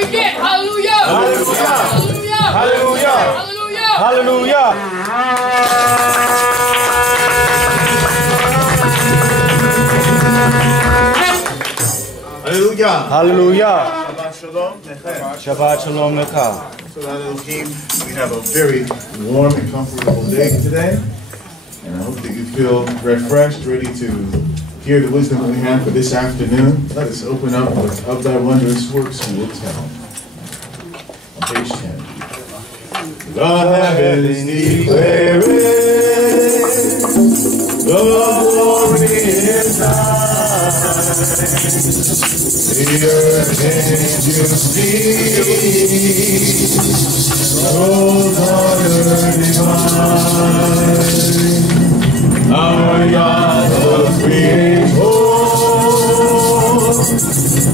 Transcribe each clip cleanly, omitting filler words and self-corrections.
we get. Hallelujah. Hallelujah. Hallelujah. Hallelujah. Hallelujah. Hallelujah. Shabbat shalom. Shabbat shalom lecha. So Elohim, we have a very warm and comfortable day today. And I hope that you feel refreshed, ready to hear the wisdom that we have for this afternoon. Let us open up with Of Thy Wondrous Works We Will Tell. On page 10. The heavens declare it, the glory is thine. The earth angels sing, those honor divine. Our God, the Creator,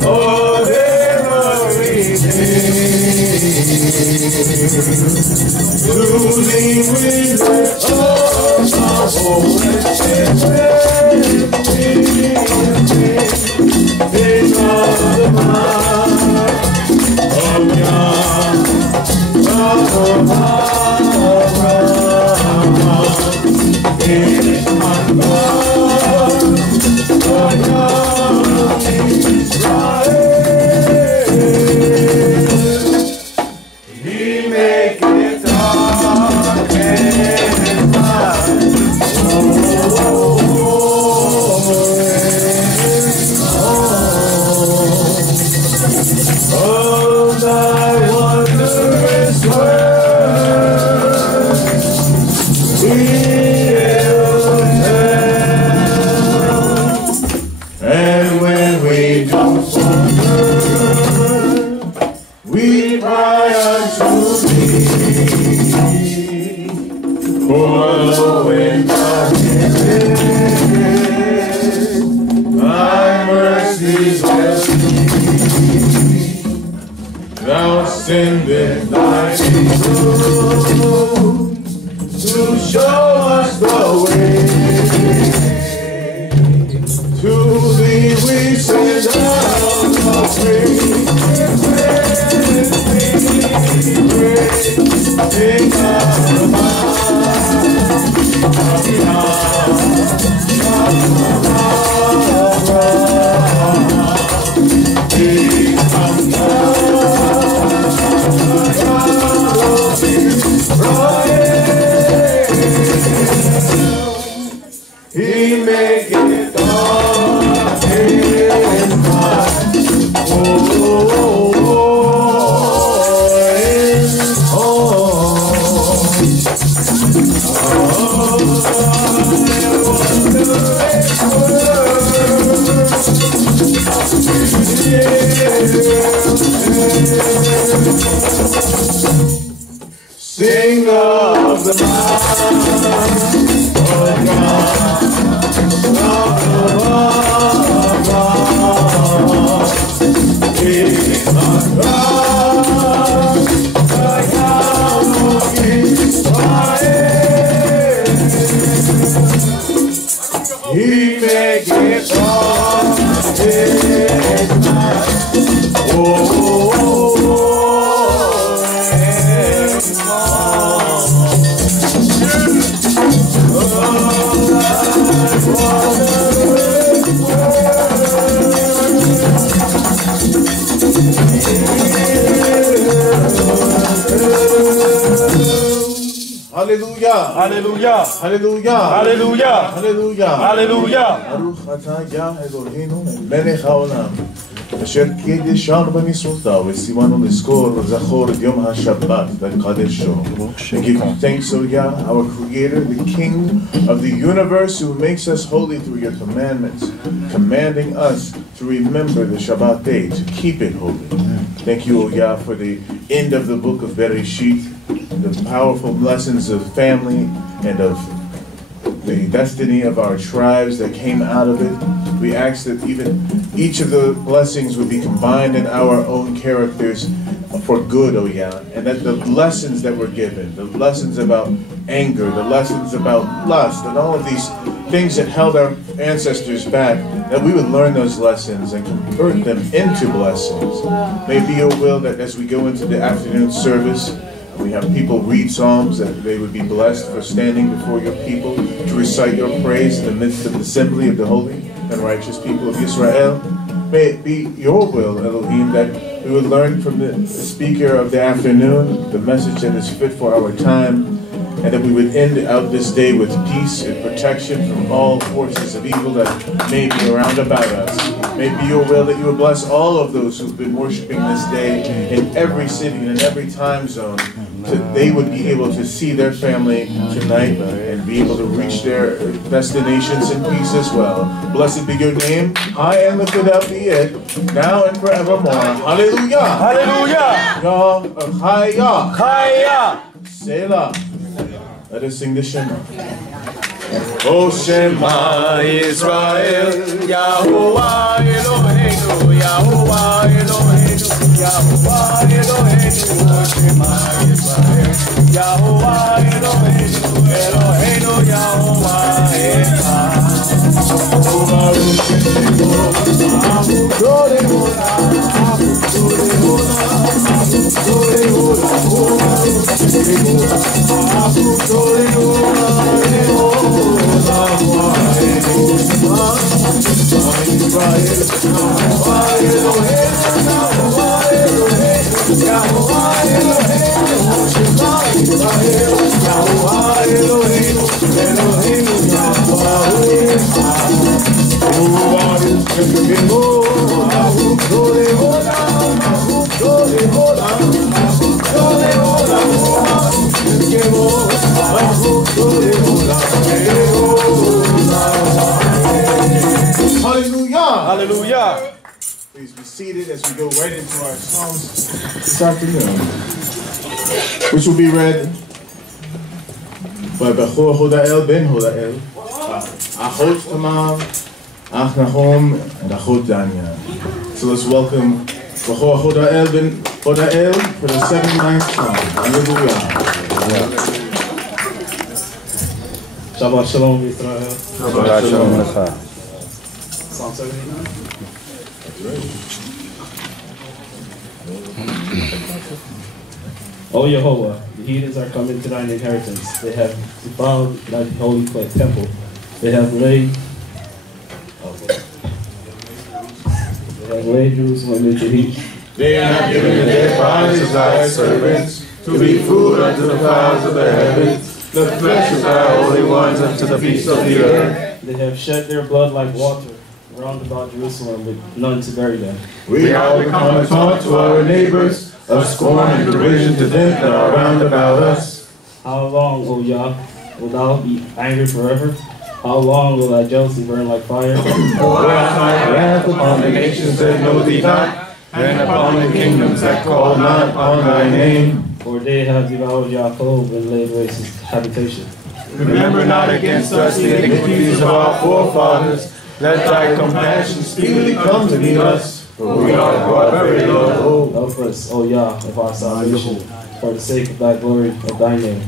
of everything, losing with our whole is of the mind of God, is my God, He maketh dark and light. Oh, thy wondrous works we will tell. And when we don't wonder, we cry unto thee. For lo, in thy heaven, thy mercies will be. Thou sendest thy angel to show us the way. To thee we send out our praise. Take our He make it dark and bright. Oh, oh, oh, sing of the mind of God. He make it dark and night. Oh, Hallelujah. Hallelujah. Hallelujah. Hallelujah. Hallelujah. Hallelujah. ברוך אתה יה אלוהינו מלך העולם אשר קידשנו במצוותיו וציוונו לזכור ולזכור את יום השבת ולקדשו. And give thanks, O Yah, our Creator, the King of the universe, who makes us holy through your commandments, commanding us to remember the Shabbat day, to keep it holy. Thank you, O Yah, for the end of the book of Bereshit, the powerful lessons of family and of the destiny of our tribes that came out of it. We ask that even each of the blessings would be combined in our own characters for good, O Yah, and that the lessons that were given, the lessons about anger, the lessons about lust, and all of these things that held our ancestors back, that we would learn those lessons and convert them into blessings. May it be your will that as we go into the afternoon service, we have people read psalms, that they would be blessed for standing before your people to recite your praise in the midst of the assembly of the holy and righteous people of Israel. May it be your will, Elohim, that we would learn from the speaker of the afternoon the message that is fit for our time, and that we would end out this day with peace and protection from all forces of evil that may be around about us. May it be your will that you would bless all of those who've been worshiping this day in every city and in every time zone, so they would be able to see their family tonight and be able to reach their destinations in peace as well. Blessed be your name, high and lifted up be it, now and forevermore. Hallelujah! Hallelujah! WaYeHi. Chaya! Selah. Let us sing the Shema. O Shema Israel, Yahuwah Eloheinu, Yahuwah Eloheinu, Yahuwah Eloheinu, O Shema Israel, Yahuwah Eloheinu, Eloheinu, Yahuwah Echad. O Baruch Hallelujah! Please be seated as we go right into our Psalms this afternoon, which will be read by Bechor Hodael ben Hodael, Achot Tamar, Ach Nahom, and Achot Danya. So let's welcome Bechor Hodael ben Hodael for the 79th Psalm. Hallelujah. Shabbat Shalom, Israel. Shabbat Shalom Lecha. Psalm 79. O Yehovah, the heathens are come into thine inheritance. They have defiled thy holy temple. They have laid Jerusalem into heat. They have given their bodies thy servants to be food unto the clouds of the heavens, the flesh of thy holy ones unto the beasts of the earth. They have shed their blood like water round about Jerusalem with none to bury them. We are become a taunt to our neighbors, of scorn and derision to them that are round about us. How long, O Yah, will thou be angry forever? How long will thy jealousy burn like fire? Pour out thy wrath upon the nations that know thee not, and upon the kingdoms that call not upon thy name. For they have devoured Jacob and laid waste his habitation. Remember not against us the iniquities of our forefathers. Let thy compassion speedily come to meet us, for we are brought very low. Help us, O Yah, of our salvation, for the sake of thy glory, of thy name.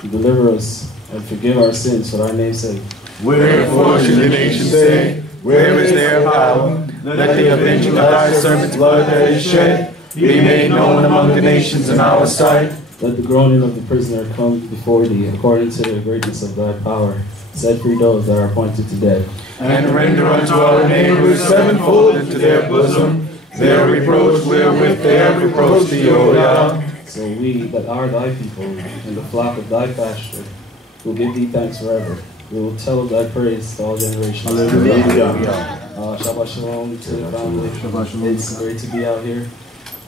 Deliver us and forgive our sins for thy name's sake. Wherefore should the nation say, where is their power? Let the avenging of thy servant's blood that is shed be made known among the nations in our sight. Let the groaning of the prisoner come before thee, according to the greatness of thy power. Set free those that are appointed to death. And render unto our neighbors sevenfold into their bosom their reproach wherewith they have reproached thee, O Yah. So we that are thy people, and the flock of thy pasture, will give thee thanks forever. We will tell of thy praise to all generations. Hallelujah. Shabbat Shalom to the family. It's great to be out here.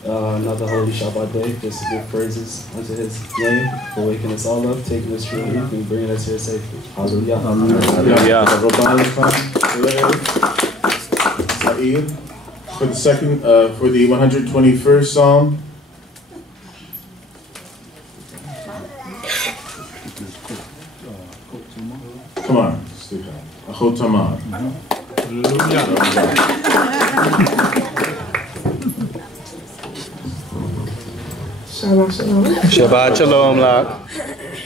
Another holy Shabbat day, just to give praises unto his name for waking us all up, taking us through the week, and bringing us here safely. Hallelujah. Hallelujah. For the second, for the 121st Psalm. Come on, Achot Tamar. Shabbat Shalom. Shabbat Shalom Lach.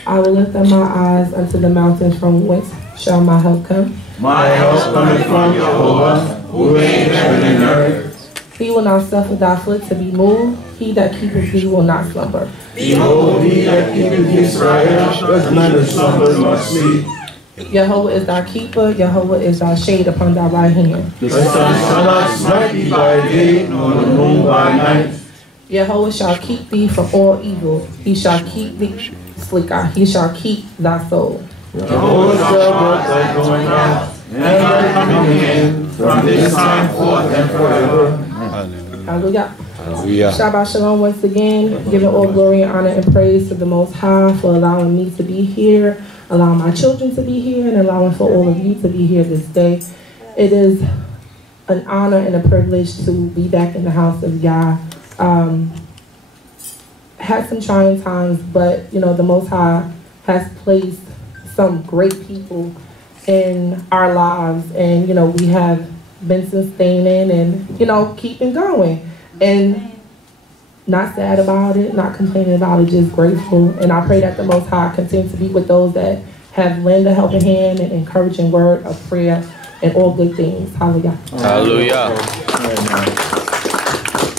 I will lift up my eyes unto the mountains from whence shall my help come. My help cometh from Jehovah, who made heaven and earth. He will not suffer thy foot to be moved. He that keepeth thee will not slumber. Behold, he that keepeth Israel does neither slumber nor sleep. Jehovah is thy keeper. Jehovah is thy shade upon thy right hand. The sun shall not smite thee by day, nor the moon by night. Jehovah shall keep thee from all evil. He shall keep thee, he shall keep thy soul. Jehovah shall bless thy going out, and thy coming in, from this time forth and forever. Hallelujah. Hallelujah. Shabbat Shalom once again, giving all glory and honor and praise to the Most High for allowing me to be here, allowing my children to be here, and allowing for all of you to be here this day. It is an honor and a privilege to be back in the house of Yah. Had some trying times, but you know, the Most High has placed some great people in our lives, and you know, we have been sustaining and you know, keeping going, and not sad about it, not complaining about it, just grateful. And I pray that the Most High continue to be with those that have lent a helping hand and encouraging word of prayer and all good things. Hallelujah. Hallelujah.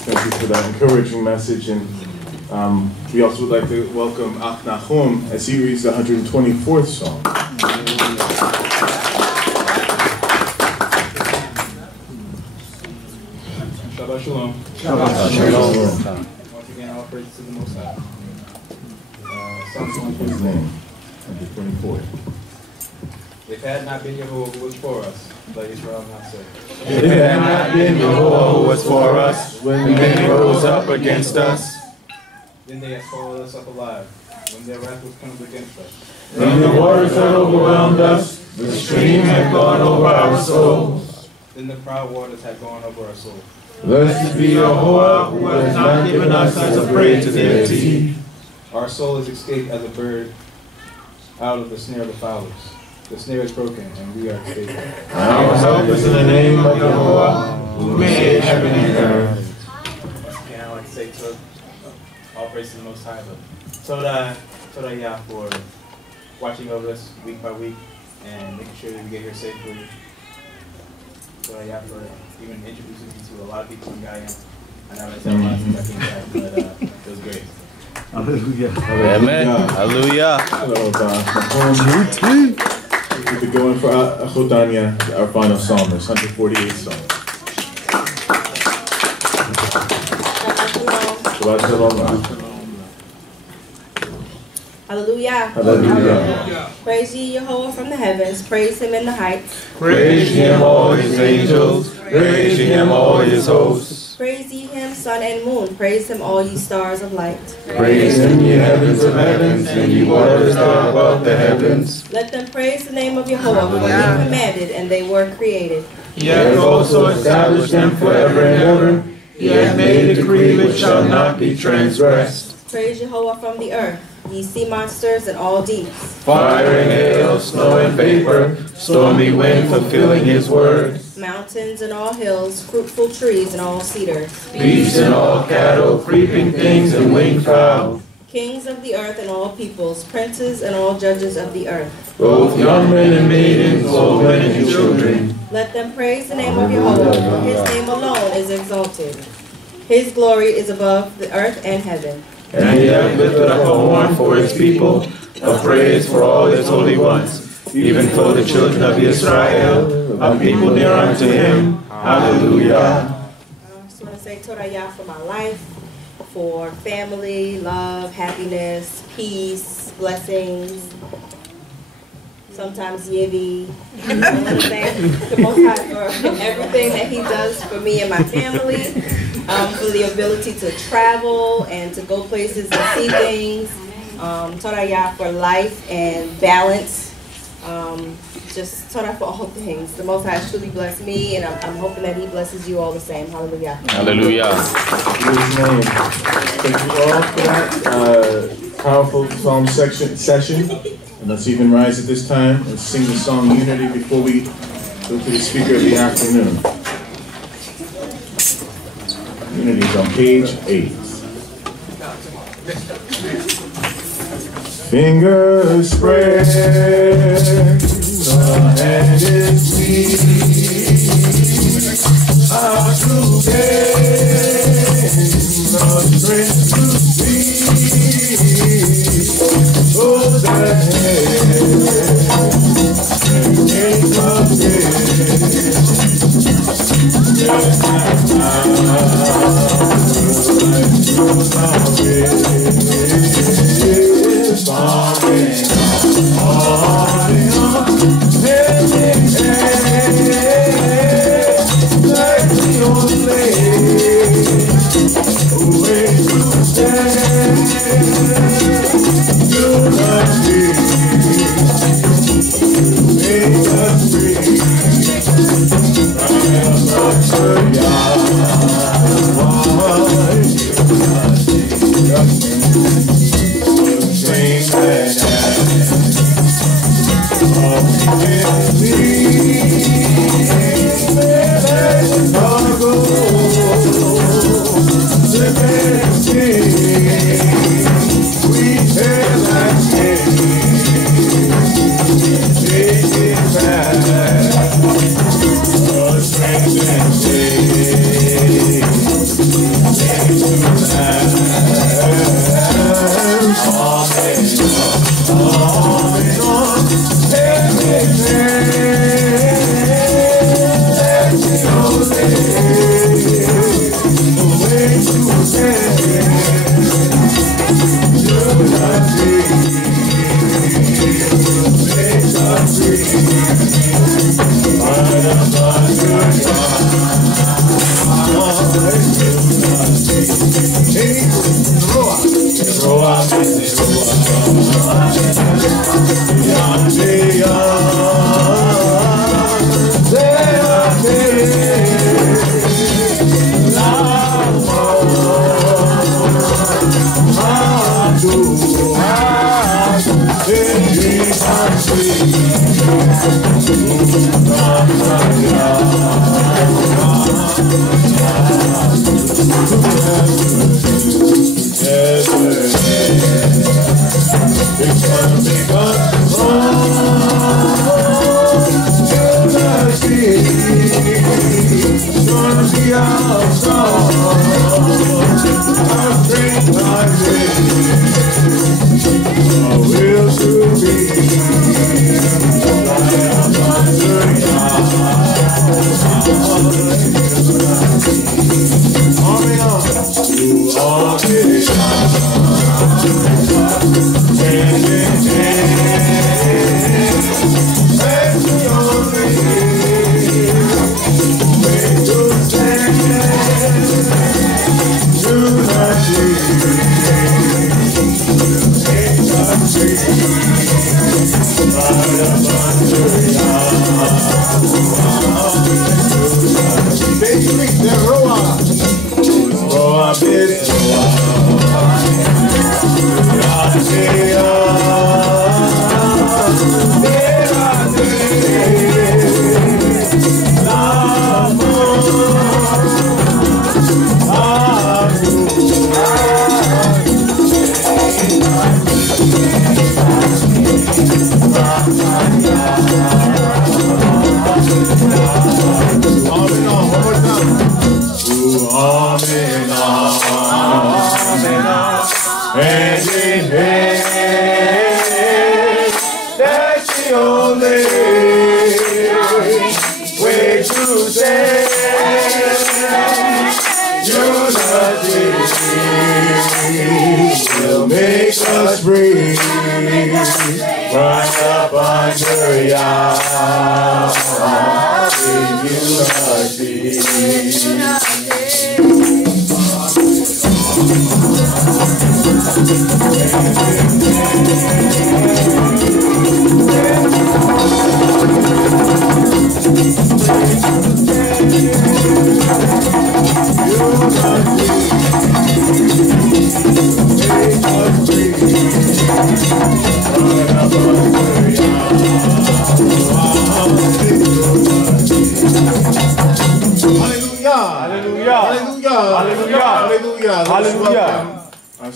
Thank you for that encouraging message. And we also would like to welcome Ach Nachum as he reads the 124th Psalm. Shabbat Shalom. Shabbat Shalom. Once again, all praise to the Most High. Psalm his name, 124. If it had not been Yehovah who was for us, let Israel not say. If it had not been Jehovah who was for us, when men rose up against us, then they had swallowed us up alive, when their wrath was come against us. when the waters had overwhelmed us, the stream had gone over our souls. Then the proud waters had gone over our souls. Blessed be Jehovah, who has not given us as a prey to their teeth. Our soul has escaped as a bird out of the snare of the fowlers. The snare is broken, and we are escaped. Our help is in the name of Jehovah, who made heaven and earth. Once again, I'd like to say to all praise to the Most High, but Toda Yah for watching over us week by week and making sure that we get here safely. Toda Yah for even introducing me to a lot of people in Guyana. I know that's a lot since I came back, but it was great. Hallelujah. Amen. Hallelujah. We could go in for Chodanya, our final psalmist, 148 Psalm. Shabbat Shalom. Hallelujah. Hallelujah. Praise ye Jehovah from the heavens. Praise him in the heights. Praise him, all his angels. Praise him, all his hosts. Praise ye him, sun and moon. Praise him, all ye stars of light. Praise him, ye heavens of heavens, and ye waters that are above the heavens. Let them praise the name of Jehovah, for he commanded, and they were created. He hath also established them forever and ever. He hath made a decree which shall not be transgressed. Praise Jehovah from the earth, ye sea monsters and all deeps. Fire and hail, snow and vapor, stormy wind fulfilling his word. Mountains and all hills, fruitful trees and all cedars. Beasts and all cattle, creeping things and winged fowl. Kings of the earth and all peoples, princes and all judges of the earth. Both young men and maidens, old men and children. Let them praise the name of Jehovah, for his name alone is exalted. His glory is above the earth and heaven. And he hath lifted up a horn for his people, a praise for all his holy ones, even for the children of Israel, a people near unto him. Hallelujah. I just want to say Toda Yah for my life, for family, love, happiness, peace, blessings, sometimes Yivi. I want to thank the Most High for everything that he does for me and my family, for the ability to travel and to go places and see things. Toda Yah for life and balance. Just Toda for all things. The Most High has truly blessed me, and I'm hoping that he blesses you all the same. Hallelujah. Hallelujah. In his name. Thank you all for that powerful psalm session. And let's even rise at this time and sing the song Unity before we go to the speaker of the afternoon. Unity is on page 8. Fingers spread hand is weak, how to gain the strength to speak. Oh, that hand can make a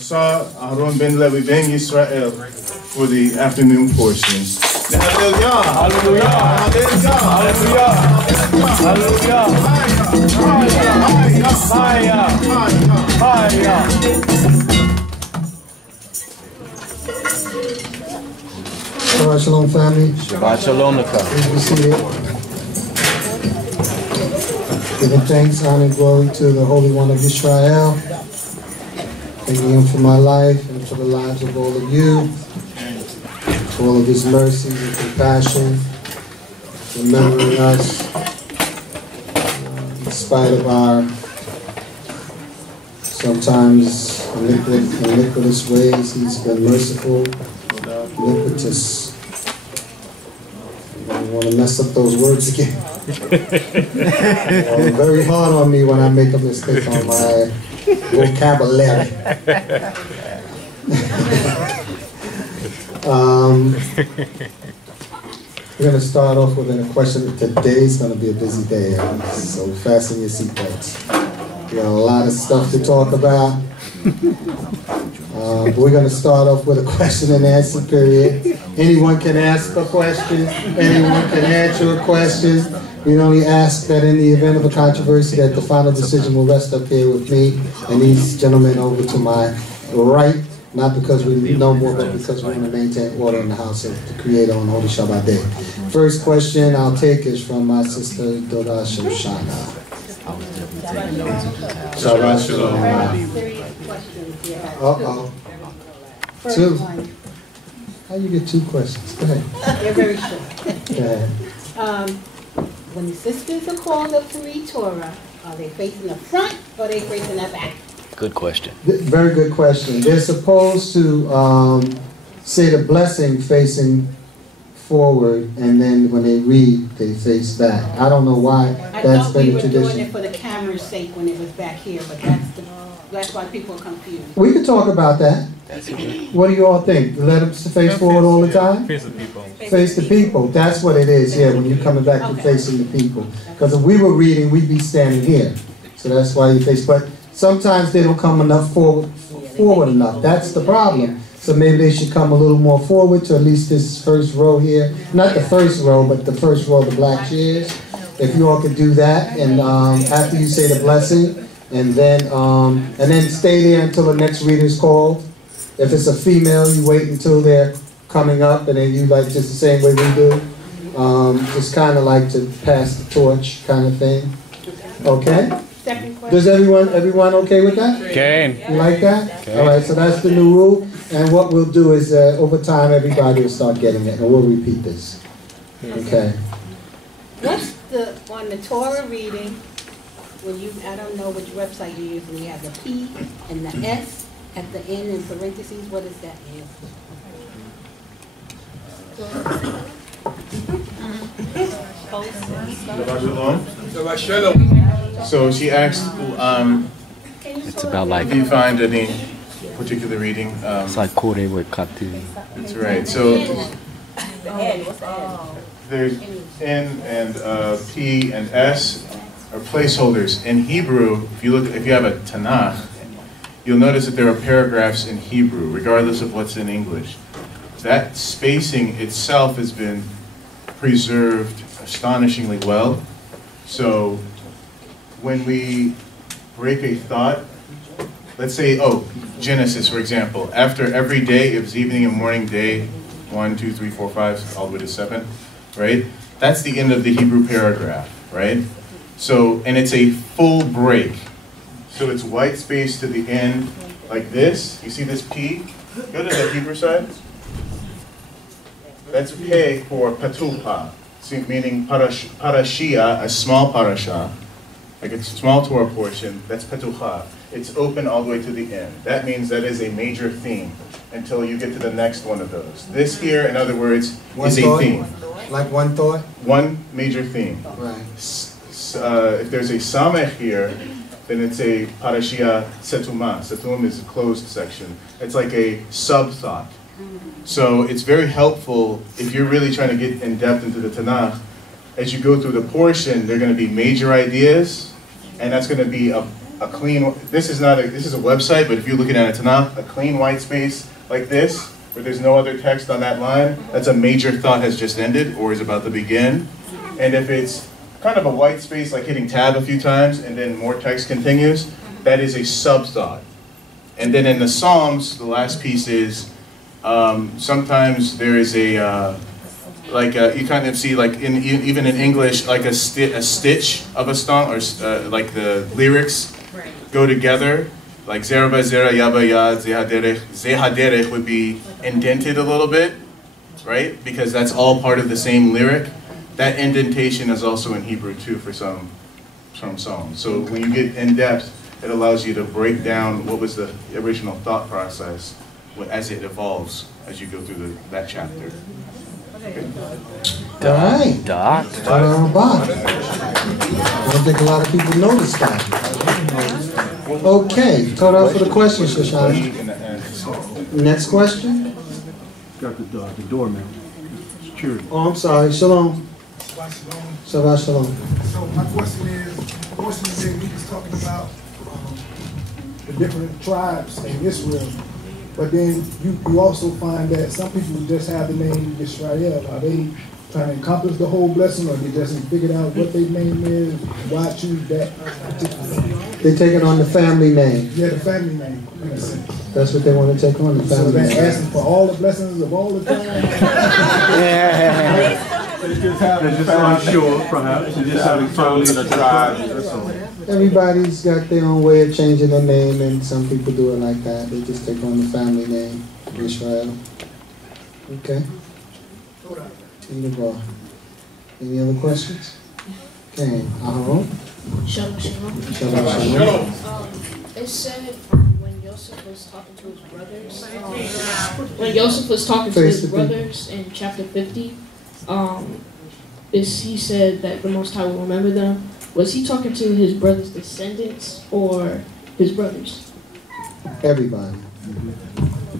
Sar Aharon ben Levi ben Yisrael for the afternoon portion. Hallelujah. Hallelujah. Hallelujah. Hallelujah. Hallelujah. Hallelujah. Shabbat Shalom, family. Shabbat Shalom. Please be seated. Giving thanks, honor, and glory to the Holy One of Israel. Thanking Him for my life and for the lives of all of you. For all of His mercies and compassion. Remembering us in spite of our sometimes iniquitous ways. He's been merciful, iniquitous. I don't want to mess up those words again. Very hard on me when I make a mistake on my vocabulary. We're going to start off with a question. Today's going to be a busy day, so fasten your seatbelts. We got a lot of stuff to talk about. We're going to start off with a question and answer period. Anyone can ask a question. Anyone can answer a question. We only ask that in the event of a controversy that the final decision will rest up here with me and these gentlemen over to my right. Not because we know more, but because we want to maintain order in the house of the Creator on Holy Shabbat Day. First question I'll take is from my sister Doda Shoshana. Shabbat Shalom. Uh-oh. Two. How you get two questions? Go ahead. They're very short. Go ahead. When the sisters are called up to read Torah, are they facing the front or are they facing the back? Good question. Very good question. They're supposed to say the blessing facing forward, and then when they read, they face back. I don't know why that's been a tradition. I thought we were doing it for the camera's sake when it was back here, but that's why people are confused. We could talk about that. What do you all think? Let them face forward all the time? Face the people. Face the people. That's what it is, yeah, when you're coming back to facing the people. Because if we were reading, we'd be standing here. So that's why you face. But sometimes they don't come enough forward enough. That's the problem. So maybe they should come a little more forward to at least this first row here. Not the first row, but the first row of the black chairs. If you all could do that, and after you say the blessing, and then stay there until the next reader's called. If it's a female, you wait until they're coming up, and then you like just the same way we do. Just kind of like to pass the torch kind of thing. Okay? Does everyone okay with that? Okay. You like that? Okay. All right, so that's the new rule. And what we'll do is over time, everybody will start getting it, and we'll repeat this. Okay. What's on the Torah reading, when I don't know which website you use, and you have the P and the S at the end in parentheses, what does that mean? So she asked, It's about like, do you find any particular reading? it's like Kore with Katu. That's right. So there's N and P and S are placeholders. In Hebrew, if you have a Tanakh, you'll notice that there are paragraphs in Hebrew, regardless of what's in English. That spacing itself has been preserved astonishingly well. So when we break a thought, let's say, Genesis, for example, after every day, it was evening and morning, day 1, 2, 3, 4, 5, all the way to 7, right? That's the end of the Hebrew paragraph, right? So, and it's a full break. So it's white space to the end, like this. You see this P? Go to the Hebrew side. That's P for Patuha, meaning parashia, a small parasha, like a small Torah portion, that's Patuha. It's open all the way to the end. That means that is a major theme until you get to the next one of those. This here, in other words, is a theme. Like one thought? One major theme. Right. If there's a samech here, then it's a parashia setuma. Setum is a closed section. It's like a sub-thought. So it's very helpful if you're really trying to get in depth into the Tanakh. As you go through the portion, there are going to be major ideas, and that's going to be a clean. This is a website, but if you're looking at a Tanakh, a clean white space like this where there's no other text on that line, that's a major thought has just ended or is about to begin. And if it's kind of a white space, like hitting tab a few times and then more text continues, that is a sub-thought. And then in the Psalms, the last piece is, sometimes there is a, you kind of see, like even in English, like a stitch of a song, or like the lyrics go together. Like zera ba zera yaba ya zehaderech would be indented a little bit, right? Because that's all part of the same lyric. That indentation is also in Hebrew too for some songs. So when you get in depth, it allows you to break down what was the original thought process as it evolves as you go through that chapter. All right. Doc. I don't think a lot of people know this guy. Okay, start off with a question, Shoshana. Next question? Got the doorman. Security. Oh, I'm sorry. Shalom. Shabbat shalom. So my question is, the portion that we was talking about the different tribes in Israel, but then you also find that some people just have the name Israel. Are they trying to encompass the whole blessing, or they just figured out what their name is, why choose that particular? They're taking on the family name. Yeah, the family name, in a sense. That's what they want to take on, the family name. So they're asking for all the blessings of all the time. They just unsure, perhaps. They just having fun with the tribe. Everybody's got their own way of changing their name, and some people do it like that. They just take on the family name, Israel. Okay. Any other questions? Okay, Aharon. Shalom. Shalom. It said when Joseph was talking to his brothers, in chapter 50, he said that the Most High will remember them. Was he talking to his brothers' descendants or his brothers? Everybody.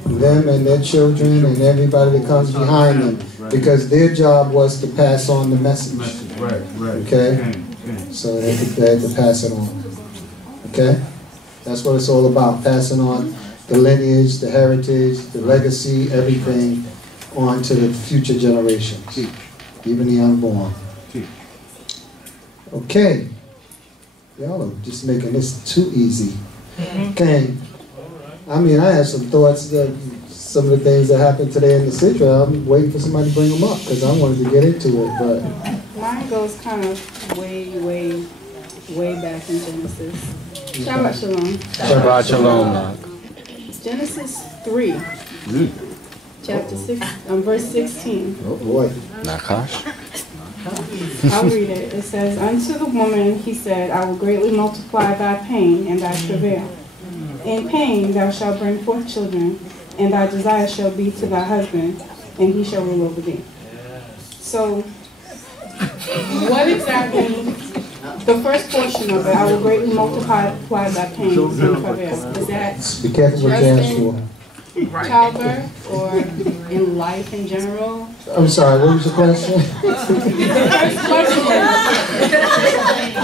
Them and their children and everybody that comes behind them. Because their job was to pass on the message. Right. Okay? So they had to pass it on. Okay? That's what it's all about. Passing on the lineage, the heritage, the legacy, everything on to the future generations. Even the unborn. Okay. Y'all are just making this too easy. Okay. I mean, I have some thoughts that some of the things that happened today in the city. I'm waiting for somebody to bring them up because I wanted to get into it. But mine goes kind of way back in Genesis. Shabbat shalom. Shabbat shalom. Genesis 3, chapter 6, verse 16. oh boy. Nakash. I'll read it. It says, "Unto the woman he said, I will greatly multiply thy pain and thy travail. In pain thou shalt bring forth children, and thy desire shall be to thy husband, and he shall rule over thee." So, what exactly, the first portion of it, I will greatly multiply thy pain and travail, is that Be careful with Joshua. childbirth or in life in general? I'm sorry, what was the question?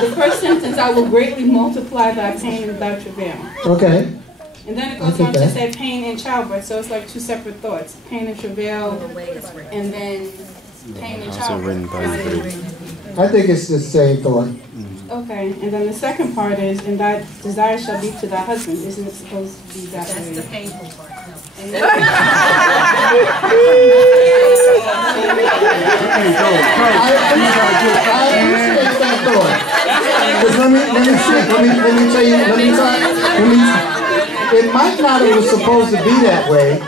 The first sentence, I will greatly multiply thy pain and thy travail. Okay. And then it goes on to say pain and childbirth, so it's like two separate thoughts. Pain and travail, and then pain and childbirth. I think it's the same thought. Okay, and then the second part is, and thy desire shall be to thy husband. Isn't it supposed to be that way? That's the painful part. I appreciate that thought. Because let me tell you, it might not have supposed to be that way.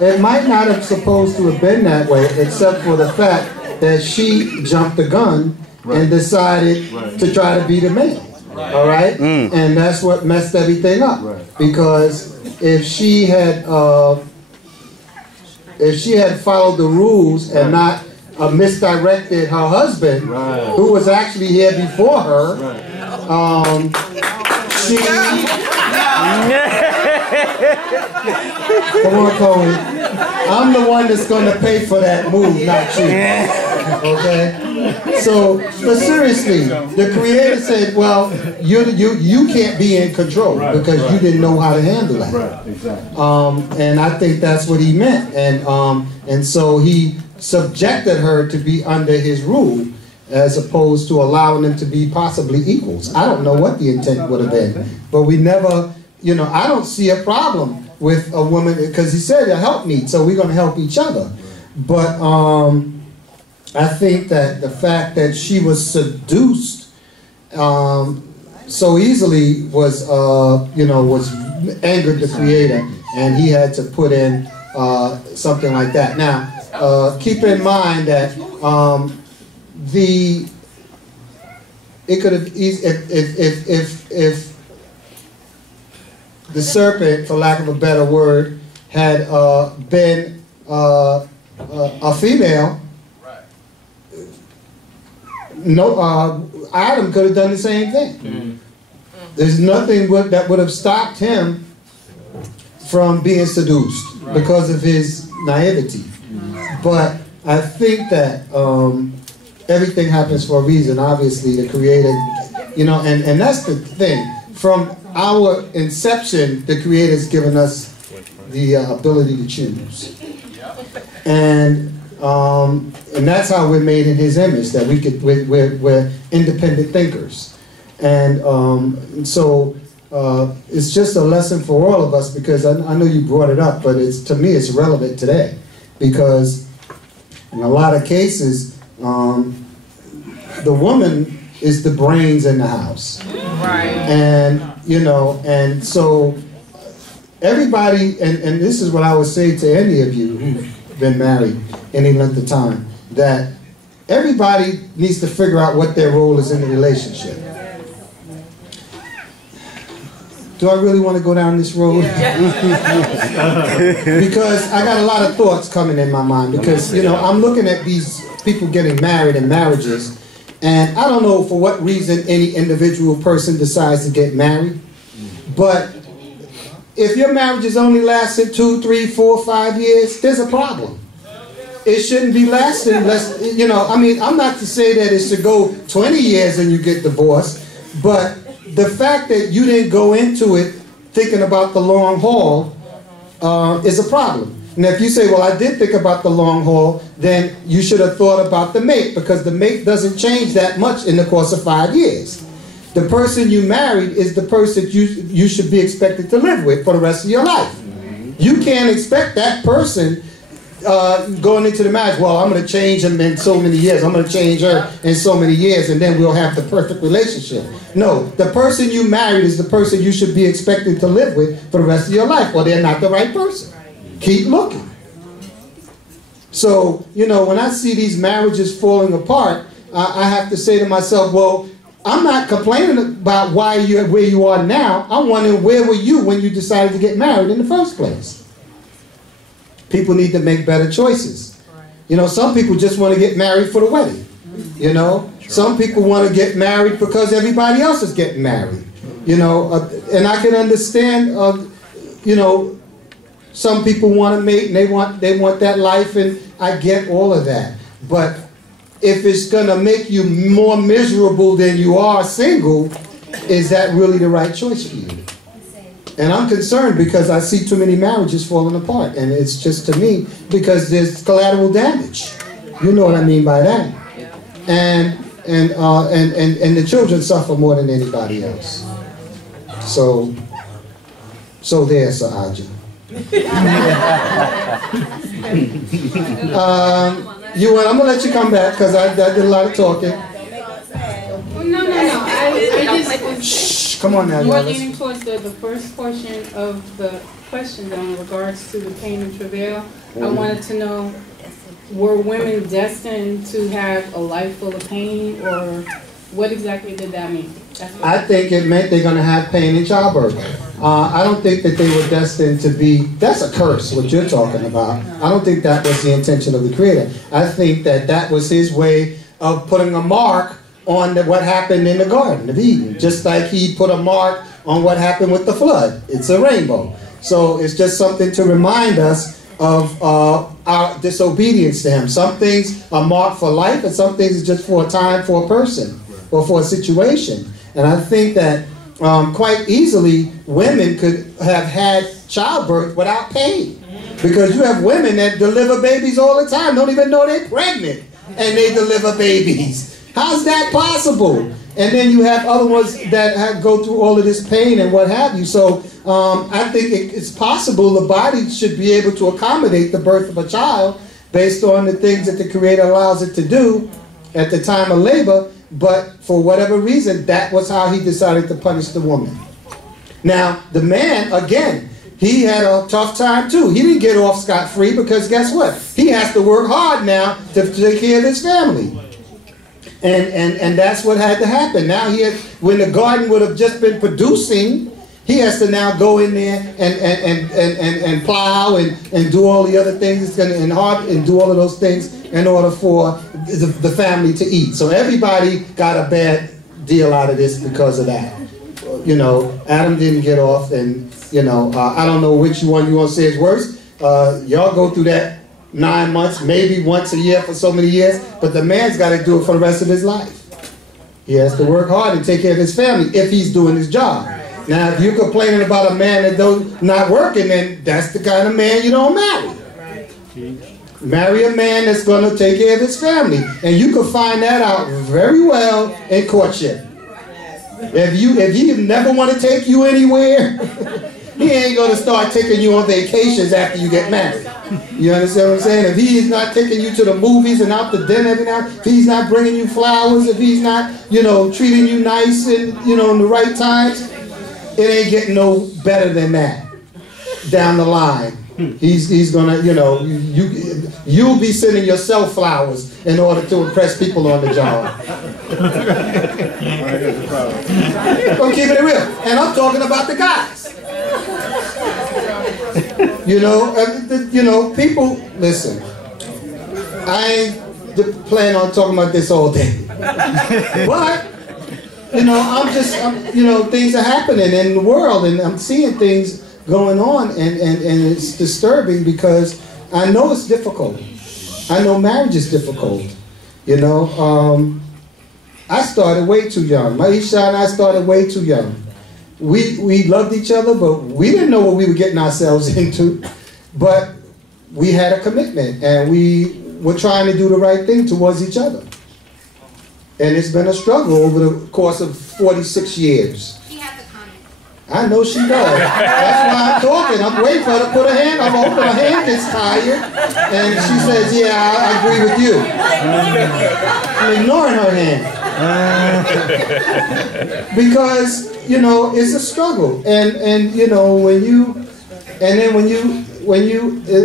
It might not have supposed to have been that way, except for the fact that she jumped the gun and decided to try to be the man. All right? And that's what messed everything up. Because if she had followed the rules and not misdirected her husband, who was actually here before her, she... Come on, Chloe. I'm the one that's going to pay for that move, not you. Okay? So, but seriously, the Creator said, well, you can't be in control because you didn't know how to handle that. Right, exactly. And I think that's what he meant. And so he subjected her to be under his rule as opposed to allowing them to be possibly equals. I don't know what the intent would have been, but we never, you know, I don't see a problem with a woman, because he said a helpmeet, so we're going to help each other. But I think that the fact that she was seduced so easily was, you know, was angered the Creator, and he had to put in something like that. Now, keep in mind that it could have if the serpent, for lack of a better word, had been a female, Adam could have done the same thing. There's nothing that would have stopped him from being seduced because of his naivety. But I think that everything happens for a reason. Obviously, the Creator, you know, and that's the thing. From our inception, the Creator has given us the ability to choose, and that's how we're made in His image. That we're independent thinkers, and so it's just a lesson for all of us, because I know you brought it up, but to me it's relevant today, because in a lot of cases the woman is the brains in the house. Right. And, you know, and so everybody, and this is what I would say to any of you who've been married any length of time, that everybody needs to figure out what their role is in the relationship. Do I really want to go down this road? Because I got a lot of thoughts coming in my mind, because, you know, I'm looking at these people getting married and marriages, and I don't know for what reason any individual person decides to get married, but if your marriage is only lasting 2, 3, 4, 5 years, there's a problem. It shouldn't be lasting less, you know, I mean, I'm not to say that it should go 20 years and you get divorced, but the fact that you didn't go into it thinking about the long haul is a problem. And if you say, well, I did think about the long haul, then you should have thought about the mate, because the mate doesn't change that much in the course of 5 years. The person you married is the person you should be expected to live with for the rest of your life. You can't expect that person going into the marriage, well, I'm going to change him in so many years, I'm going to change her in so many years, and then we'll have the perfect relationship. No, the person you married is the person you should be expected to live with for the rest of your life, or they're not the right person. Keep looking. So, you know, when I see these marriages falling apart, I have to say to myself, well, I'm not complaining about why you're where you are now. I'm wondering, where were you when you decided to get married in the first place? People need to make better choices. You know, some people just want to get married for the wedding. You know, some people want to get married because everybody else is getting married. You know, and I can understand, you know, some people want to mate and they want that life, and I get all of that. But if it's going to make you more miserable than you are single, is that really the right choice for you? And I'm concerned because I see too many marriages falling apart, and it's just, to me, because there's collateral damage. You know what I mean by that. And the children suffer more than anybody else. So there, Sir Aharon. I'm gonna let you come back because I did a lot of talking. Well, no. I just Shh, come on now. More leaning towards the first portion of the question in regards to the pain and travail. I wanted to know, were women destined to have a life full of pain, or what exactly did that mean? I think it meant they're going to have pain in childbirth. I don't think that they were destined to be, that's a curse, what you're talking about. I don't think that was the intention of the Creator. I think that was His way of putting a mark on what happened in the Garden of Eden. Just like He put a mark on what happened with the flood. It's a rainbow. So it's just something to remind us of our disobedience to him. Some things are marked for life, and some things are just for a time, for a person, or for a situation. And I think that quite easily women could have had childbirth without pain. Because you have women that deliver babies all the time, don't even know they're pregnant, and they deliver babies. How's that possible? And then you have other ones that go through all of this pain and what have you. So I think it's possible the body should be able to accommodate the birth of a child based on the things that the Creator allows it to do at the time of labor. But for whatever reason, that was how he decided to punish the woman. Now, the man, again, he had a tough time too. He didn't get off scot-free because guess what? He has to work hard now to take care of his family. And that's what had to happen. Now he had, when the garden would have just been producing, he has to now go in there and plow and do all the other things and do all of those things in order for the family to eat. So everybody got a bad deal out of this because of that. You know, Adam didn't get off, and you know, I don't know which one you want to say is worse. Y'all go through that 9 months, maybe once a year for so many years, but the man's got to do it for the rest of his life. He has to work hard and take care of his family if he's doing his job. Now, if you're complaining about a man that not working, then that's the kind of man you don't marry. Marry a man that's going to take care of his family, and you can find that out very well in courtship. If he never want to take you anywhere, he ain't going to start taking you on vacations after you get married. You understand what I'm saying? If he is not taking you to the movies and out to dinner every night, if he's not bringing you flowers, if he's not, you know, treating you nice and, you know, in the right times, it ain't getting no better than that down the line. He's gonna, you know, you'll be sending yourself flowers in order to impress people on the job. I'm keeping it real, and I'm talking about the guys. You know, people. Listen, I ain't plan on talking about this all day, but you know, you know, things are happening in the world, and I'm seeing things going on, and it's disturbing because I know it's difficult. I know marriage is difficult. You know, I started way too young. Maisha and I started way too young. We loved each other, but we didn't know what we were getting ourselves into. But we had a commitment, and we were trying to do the right thing towards each other. And it's been a struggle over the course of 46 years. I know she does. That's why I'm talking. I'm waiting for her to put her hand. I'm hoping her hand gets tired. And she says, yeah, I agree with you. I'm ignoring her hand. Because, you know, it's a struggle. And you know, when you,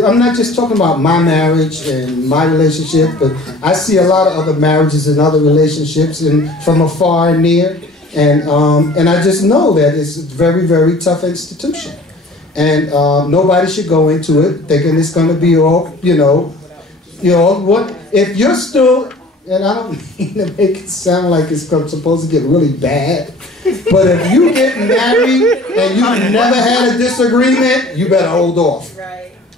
I'm not just talking about my marriage and my relationship, but I see a lot of other marriages and other relationships and from afar and near. And I just know that it's a very, very tough institution. And nobody should go into it thinking it's going to be all, you know, what, if you're still, and I don't mean to make it sound like it's supposed to get really bad, but if you get married and you never had a disagreement, you better hold off.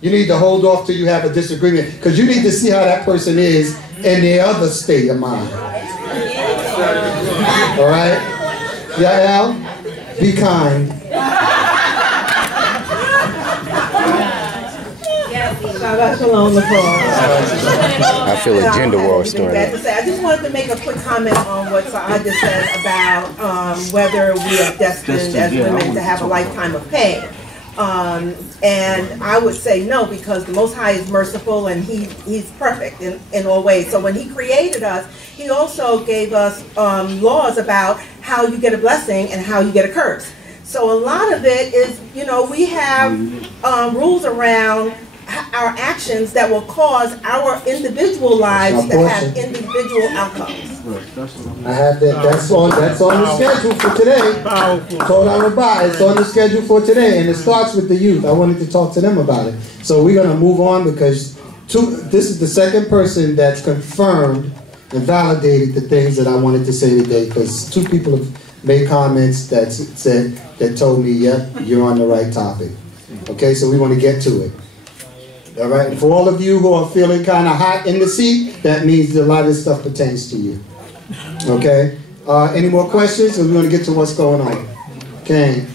You need to hold off till you have a disagreement, because you need to see how that person is in their other state of mind. All right? Yael, be kind. I feel a gender war started. I just wanted to make a quick comment on what Sar just said about whether we are destined as women to have a lifetime of pain. And I would say no, because the Most High is merciful and He's perfect in all ways. So when He created us, He also gave us laws about how you get a blessing and how you get a curse. So a lot of it is, you know, we have rules around our actions that will cause our individual lives to have individual outcomes. I have that. That's on the schedule for today. It's on the schedule for today, and it starts with the youth. I wanted to talk to them about it. So we're going to move on, because this is the second person that's confirmed and validated the things that I wanted to say today, because 2 people have made comments that told me, yep, you're on the right topic. Okay, so we want to get to it. All right, and for all of you who are feeling kind of hot in the seat, that means a lot of this stuff pertains to you. Okay? Any more questions? Or we're going to get to what's going on. Kane,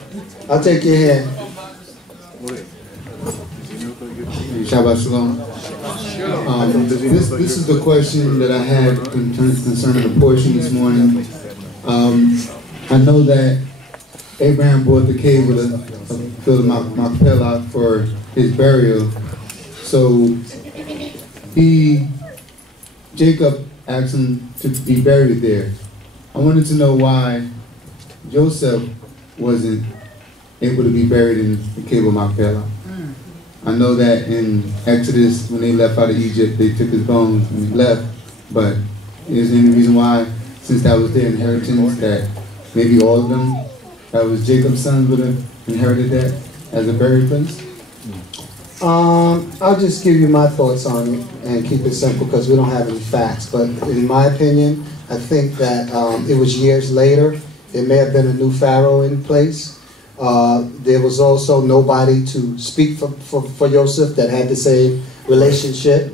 I'll take your hand. Shabbat Shalom. This is the question that I had concerning the portion this morning. I know that Abraham brought the cave with filled Machpelah out for his burial. So Jacob asked him to be buried there. I wanted to know why Joseph wasn't able to be buried in the cave of Machpelah. I know that in Exodus, when they left out of Egypt, they took his bones and he left. But is there any reason why, since that was their inheritance, that maybe all of them, that was Jacob's sons, would have inherited that as a burial place? I'll just give you my thoughts on it and keep it simple because we don't have any facts. But in my opinion, I think that it was years later. There may have been a new pharaoh in place. There was also nobody to speak for Joseph that had the same relationship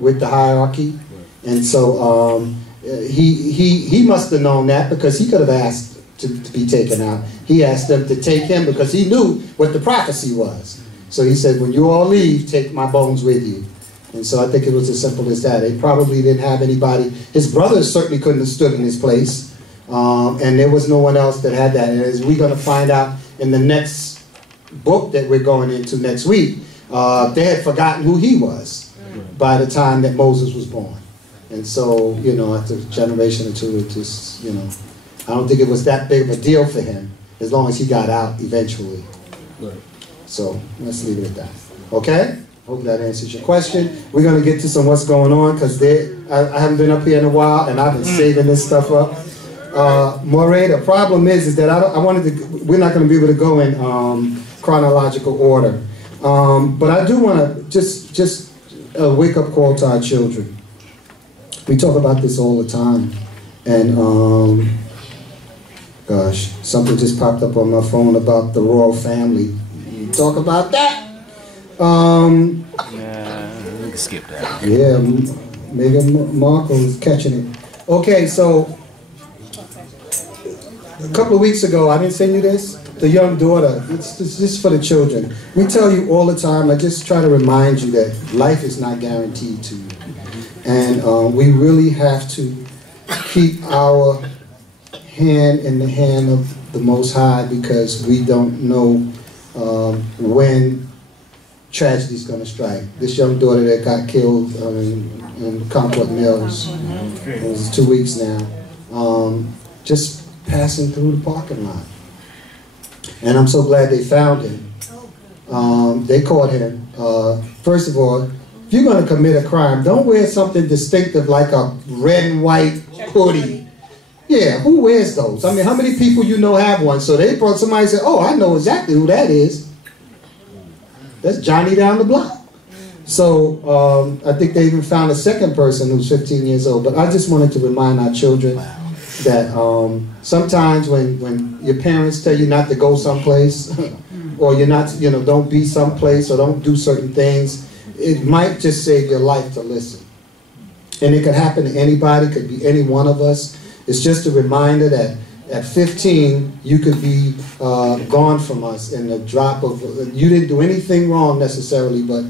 with the hierarchy. And so he must have known that because he could have asked to be taken out. He asked them to take him because he knew what the prophecy was. So he said, when you all leave, take my bones with you. And so I think it was as simple as that. They probably didn't have anybody. His brothers certainly couldn't have stood in his place. And there was no one else that had that. And as we're going to find out in the next book that we're going into next week, they had forgotten who he was by the time that Moses was born. And so, you know, after a generation or two, it just, you know, I don't think it was that big of a deal for him as long as he got out eventually. So let's leave it at that. Okay? Hope that answers your question. We're going to get to some what's going on because I haven't been up here in a while and I've been saving this stuff up. Moray, the problem is that we're not going to be able to go in chronological order. But I do want to just a wake-up call to our children. We talk about this all the time. And, gosh, something just popped up on my phone about the royal family. You talk about that? Yeah, we can skip that. Yeah, Meghan Markle is catching it. Okay, so a couple of weeks ago, I didn't send you this. The young daughter, it's just for the children. We tell you all the time, I just try to remind you that life is not guaranteed to you. And we really have to keep our hand in the hand of the Most High because we don't know when tragedy is going to strike. This young daughter that got killed in Concord Mills, it was 2 weeks now, just passing through the parking lot. And I'm so glad they found him. They caught him. First of all, if you're going to commit a crime, don't wear something distinctive like a red and white hoodie. Yeah, who wears those? I mean, how many people you know have one? So they brought somebody and said, oh, I know exactly who that is. That's Johnny down the block. So I think they even found a second person who's 15 years old. But I just wanted to remind our children that sometimes when your parents tell you not to go someplace or you're not, you know, don't be someplace or don't do certain things, it might just save your life to listen. And it could happen to anybody, could be any one of us. It's just a reminder that at 15, you could be gone from us in a drop of, you didn't do anything wrong necessarily, but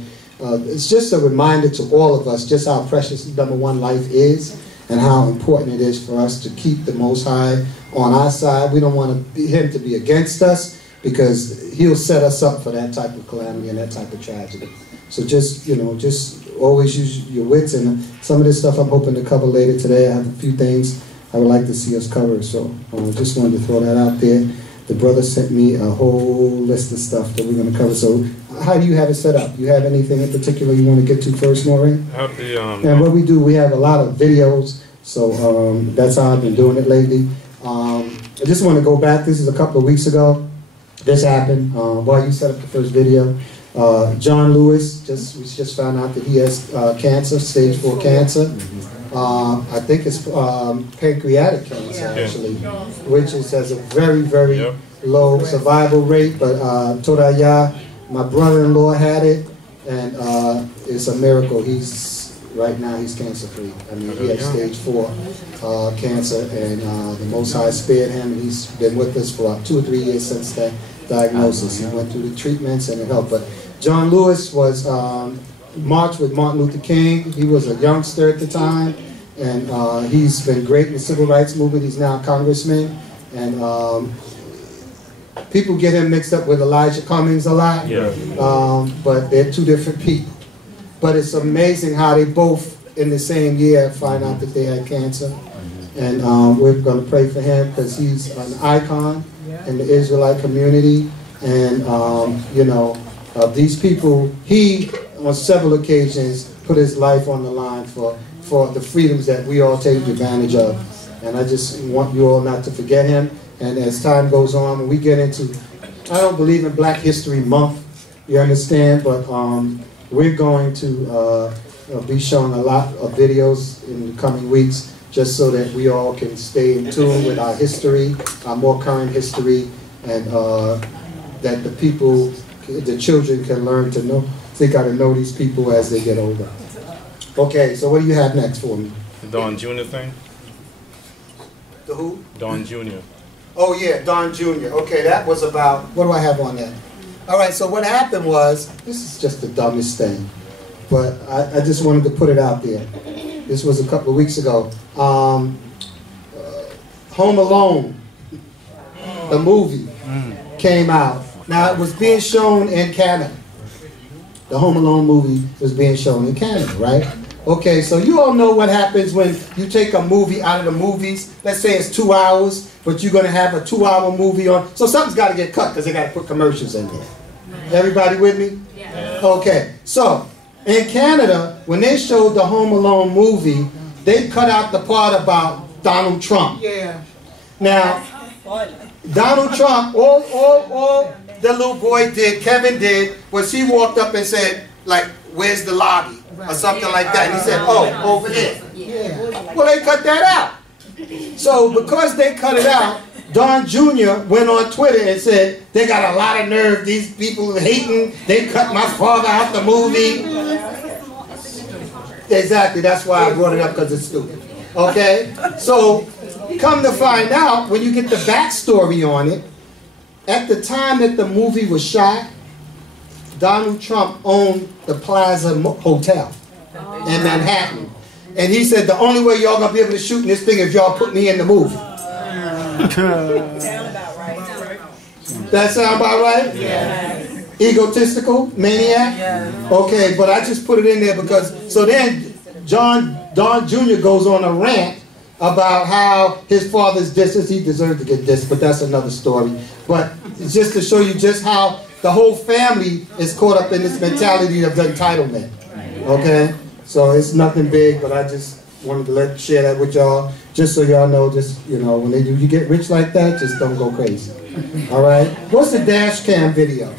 it's just a reminder to all of us just how precious, number one, life is and how important it is for us to keep the Most High on our side. We don't want him to be against us because he'll set us up for that type of calamity and that type of tragedy. So just, you know, just always use your wits, and some of this stuff I'm hoping to cover later today. I have a few things I would like to see us cover, so just wanted to throw that out there. The brother sent me a whole list of stuff that we're going to cover. So how do you have it set up? You have anything in particular you want to get to first, Maureen? And what we do, we have a lot of videos, so that's how I've been doing it lately. I just want to go back. This is a couple of weeks ago. This happened while you set up the first video. John Lewis, we just found out that he has cancer, stage 4 cancer. I think it's pancreatic cancer, actually, which has a very, very low survival rate. But Toraya, my brother-in-law had it, and it's a miracle. Right now he's cancer-free. I mean, he had stage 4 cancer, and the Most High spared him, and he's been with us for 2 or 3 years since that diagnosis. He went through the treatments, and it helped. But John Lewis was marched with Martin Luther King. He was a youngster at the time, and he's been great in the civil rights movement. He's now a congressman, and people get him mixed up with Elijah Cummings a lot, but they're 2 different people. But it's amazing how they both, in the same year, find out that they had cancer. And we're going to pray for him because he's an icon in the Israelite community. And, you know, these people, he, on several occasions, put his life on the line for the freedoms that we all take advantage of. And I just want you all not to forget him. And as time goes on, when we get into, I don't believe in Black History Month, you understand, but we're going to be showing a lot of videos in the coming weeks just so that we all can stay in tune with our history, our more current history, and that the people, the children can learn to know, they got to know these people as they get older. Okay, so what do you have next for me? The Don Jr. thing? The who? Don Jr. Oh yeah, Don Jr. Okay, that was about, what do I have on that? All right, so what happened was, this is just the dumbest thing, but I just wanted to put it out there. This was a couple of weeks ago. Home Alone, the movie, came out. Now, it was being shown in Canada. The Home Alone movie was being shown in Canada, right? Okay, so you all know what happens when you take a movie out of the movies. Let's say it's 2 hours, but you're going to have a 2-hour movie on. So something's got to get cut because they got to put commercials in there. Everybody with me? Yeah. Okay, so in Canada, when they showed the Home Alone movie, they cut out the part about Donald Trump. Yeah. Now, Donald Trump, all the little boy did, Kevin did, was he walked up and said, like, where's the lobby? Or something like that. And he said, oh, over there. Yeah. Well, they cut that out. So because they cut it out, Don Jr. went on Twitter and said, they got a lot of nerve, these people hating, they cut my father out the movie. Exactly, that's why I brought it up, because it's stupid. Okay? So, come to find out, when you get the backstory on it, at the time that the movie was shot, Donald Trump owned the Plaza Hotel in Manhattan. And he said, the only way y'all gonna be able to shoot in this thing is y'all put me in the movie. That sound about right? Yeah. Egotistical? Maniac? Yeah. Okay, but I just put it in there because, so then Don Jr. goes on a rant about how his father's distance, he deserved to get dissed, but that's another story. But it's just to show you just how the whole family is caught up in this mentality of entitlement. Okay? So it's nothing big, but I just wanted to share that with y'all, just so y'all know, just, you know, when you get rich like that, just don't go crazy. All right? What's the dash cam video?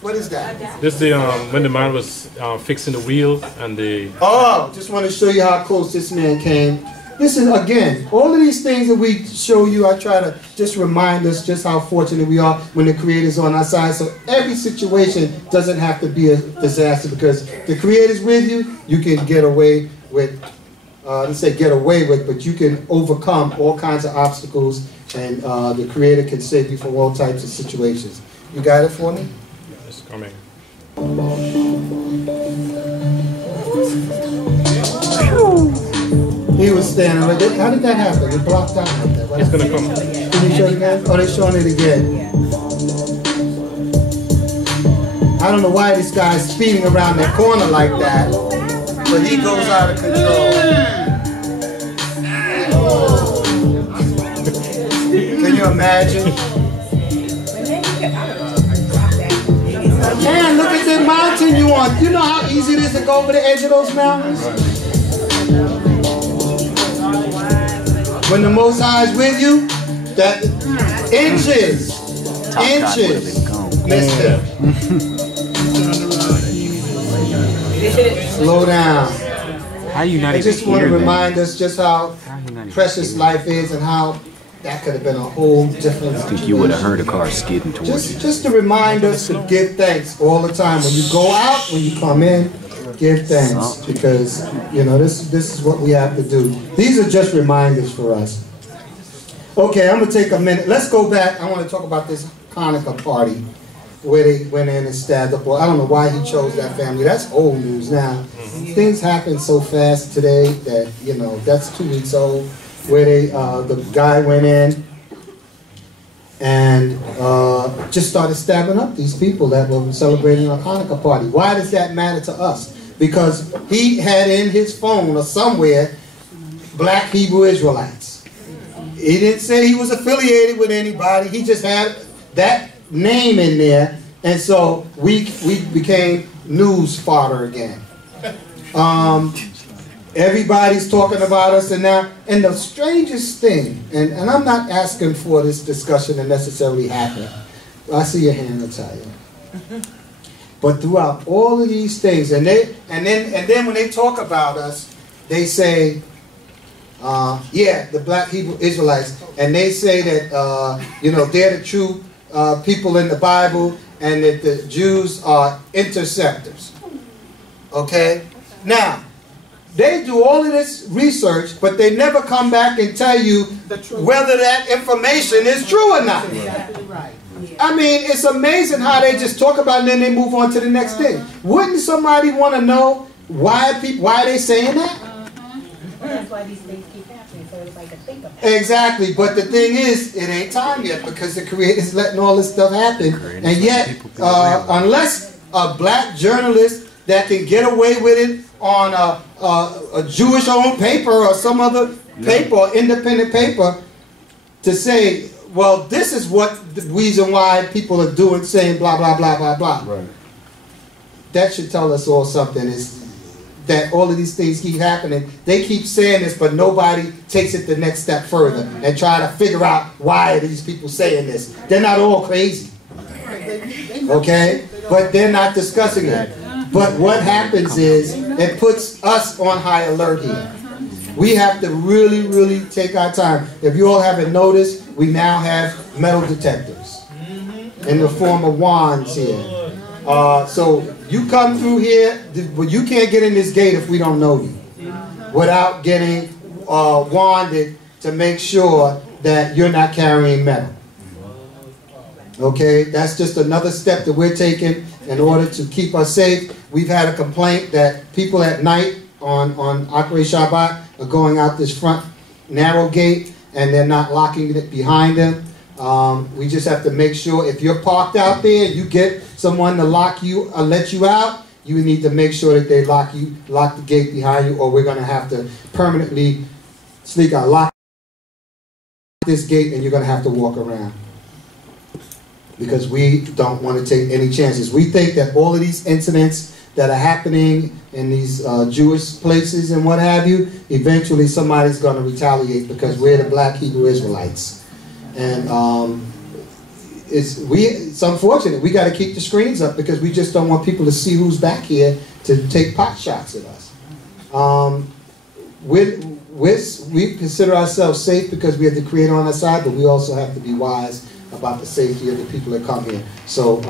What is that? This is when the man was fixing the wheel and the... Oh, just want to show you how close this man came. This is, again, all of these things that we show you, I try to just remind us just how fortunate we are when the Creator's on our side. So every situation doesn't have to be a disaster, because the Creator's with you, you can get away with, let's say get away with, but you can overcome all kinds of obstacles, and the Creator can save you from all types of situations. You got it for me? It's coming. He was standing right there. How did that happen? It blocked out like that. It's going to come. Can you show it again? Oh, they're showing it again. I don't know why this guy's speeding around that corner like that, but he goes out of control. Can you imagine? Man, look at the mountain you on. You know how easy it is to go over the edge of those mountains? When the Most High is with you, that inches missed it. Slow down. How you not I just want to remind us just how precious life is, and how that could have been a whole different I think you would have heard a car skidding towards you. Just to remind us to give thanks all the time. When you go out, when you come in, give thanks, because you know this is what we have to do. These are just reminders for us. Okay, I'm gonna take a minute. Let's go back. I want to talk about this Hanukkah party where they went in and stabbed up. Well, I don't know why he chose that family. That's old news now. Things happen so fast today that you know that's 2 weeks old. Where they the guy went in and just started stabbing up these people that were celebrating a Hanukkah party. Why does that matter to us? Because he had in his phone or somewhere Black Hebrew Israelites. He didn't say he was affiliated with anybody. He just had that name in there, and so we became news fodder again. Everybody's talking about us, and now, and the strangest thing, and I'm not asking for this discussion to necessarily happen. I see your hand, Natalia. But throughout all of these things, and then when they talk about us, they say, yeah, the Black Hebrew Israelites, and they say that you know they're the true people in the Bible, and that the Jews are interceptors. Okay, now they do all of this research, but they never come back and tell you whether that information is true or not. Exactly right. I mean, it's amazing how they just talk about it and then they move on to the next thing. Wouldn't somebody want to know why are they saying that? That's why these things keep happening, so it's like a think about it. Exactly, but the thing is, it ain't time yet because the Creator's letting all this stuff happen. And yet, unless a black journalist that can get away with it on a Jewish-owned paper or some other paper, or independent paper, to say, well, this is what the reason why people are doing, saying blah, blah, blah, blah, blah. Right. That should tell us all something, is that all of these things keep happening. They keep saying this, but nobody takes it the next step further and try to figure out why are these people saying this. They're not all crazy. Okay? But they're not discussing it. But what happens is, it puts us on high alert here. We have to really, really take our time. If you all haven't noticed, we now have metal detectors in the form of wands here. So you come through here, but you can't get in this gate if we don't know you, without getting wanded to make sure that you're not carrying metal. Okay, that's just another step that we're taking in order to keep us safe. We've had a complaint that people at night on Akrei Shabbat are going out this front narrow gate and they're not locking it behind them. We just have to make sure if you're parked out there, you get someone to lock you or let you out, you need to make sure that they lock the gate behind you, or we're going to have to permanently lock this gate and you're going to have to walk around. Because we don't want to take any chances. We think that all of these incidents that are happening in these Jewish places and what have you, eventually somebody's going to retaliate because we're the Black Hebrew Israelites. And it's unfortunate. We got to keep the screens up because we just don't want people to see who's back here to take pot shots at us. We consider ourselves safe because we have the Creator on our side, but we also have to be wise about the safety of the people that come here. So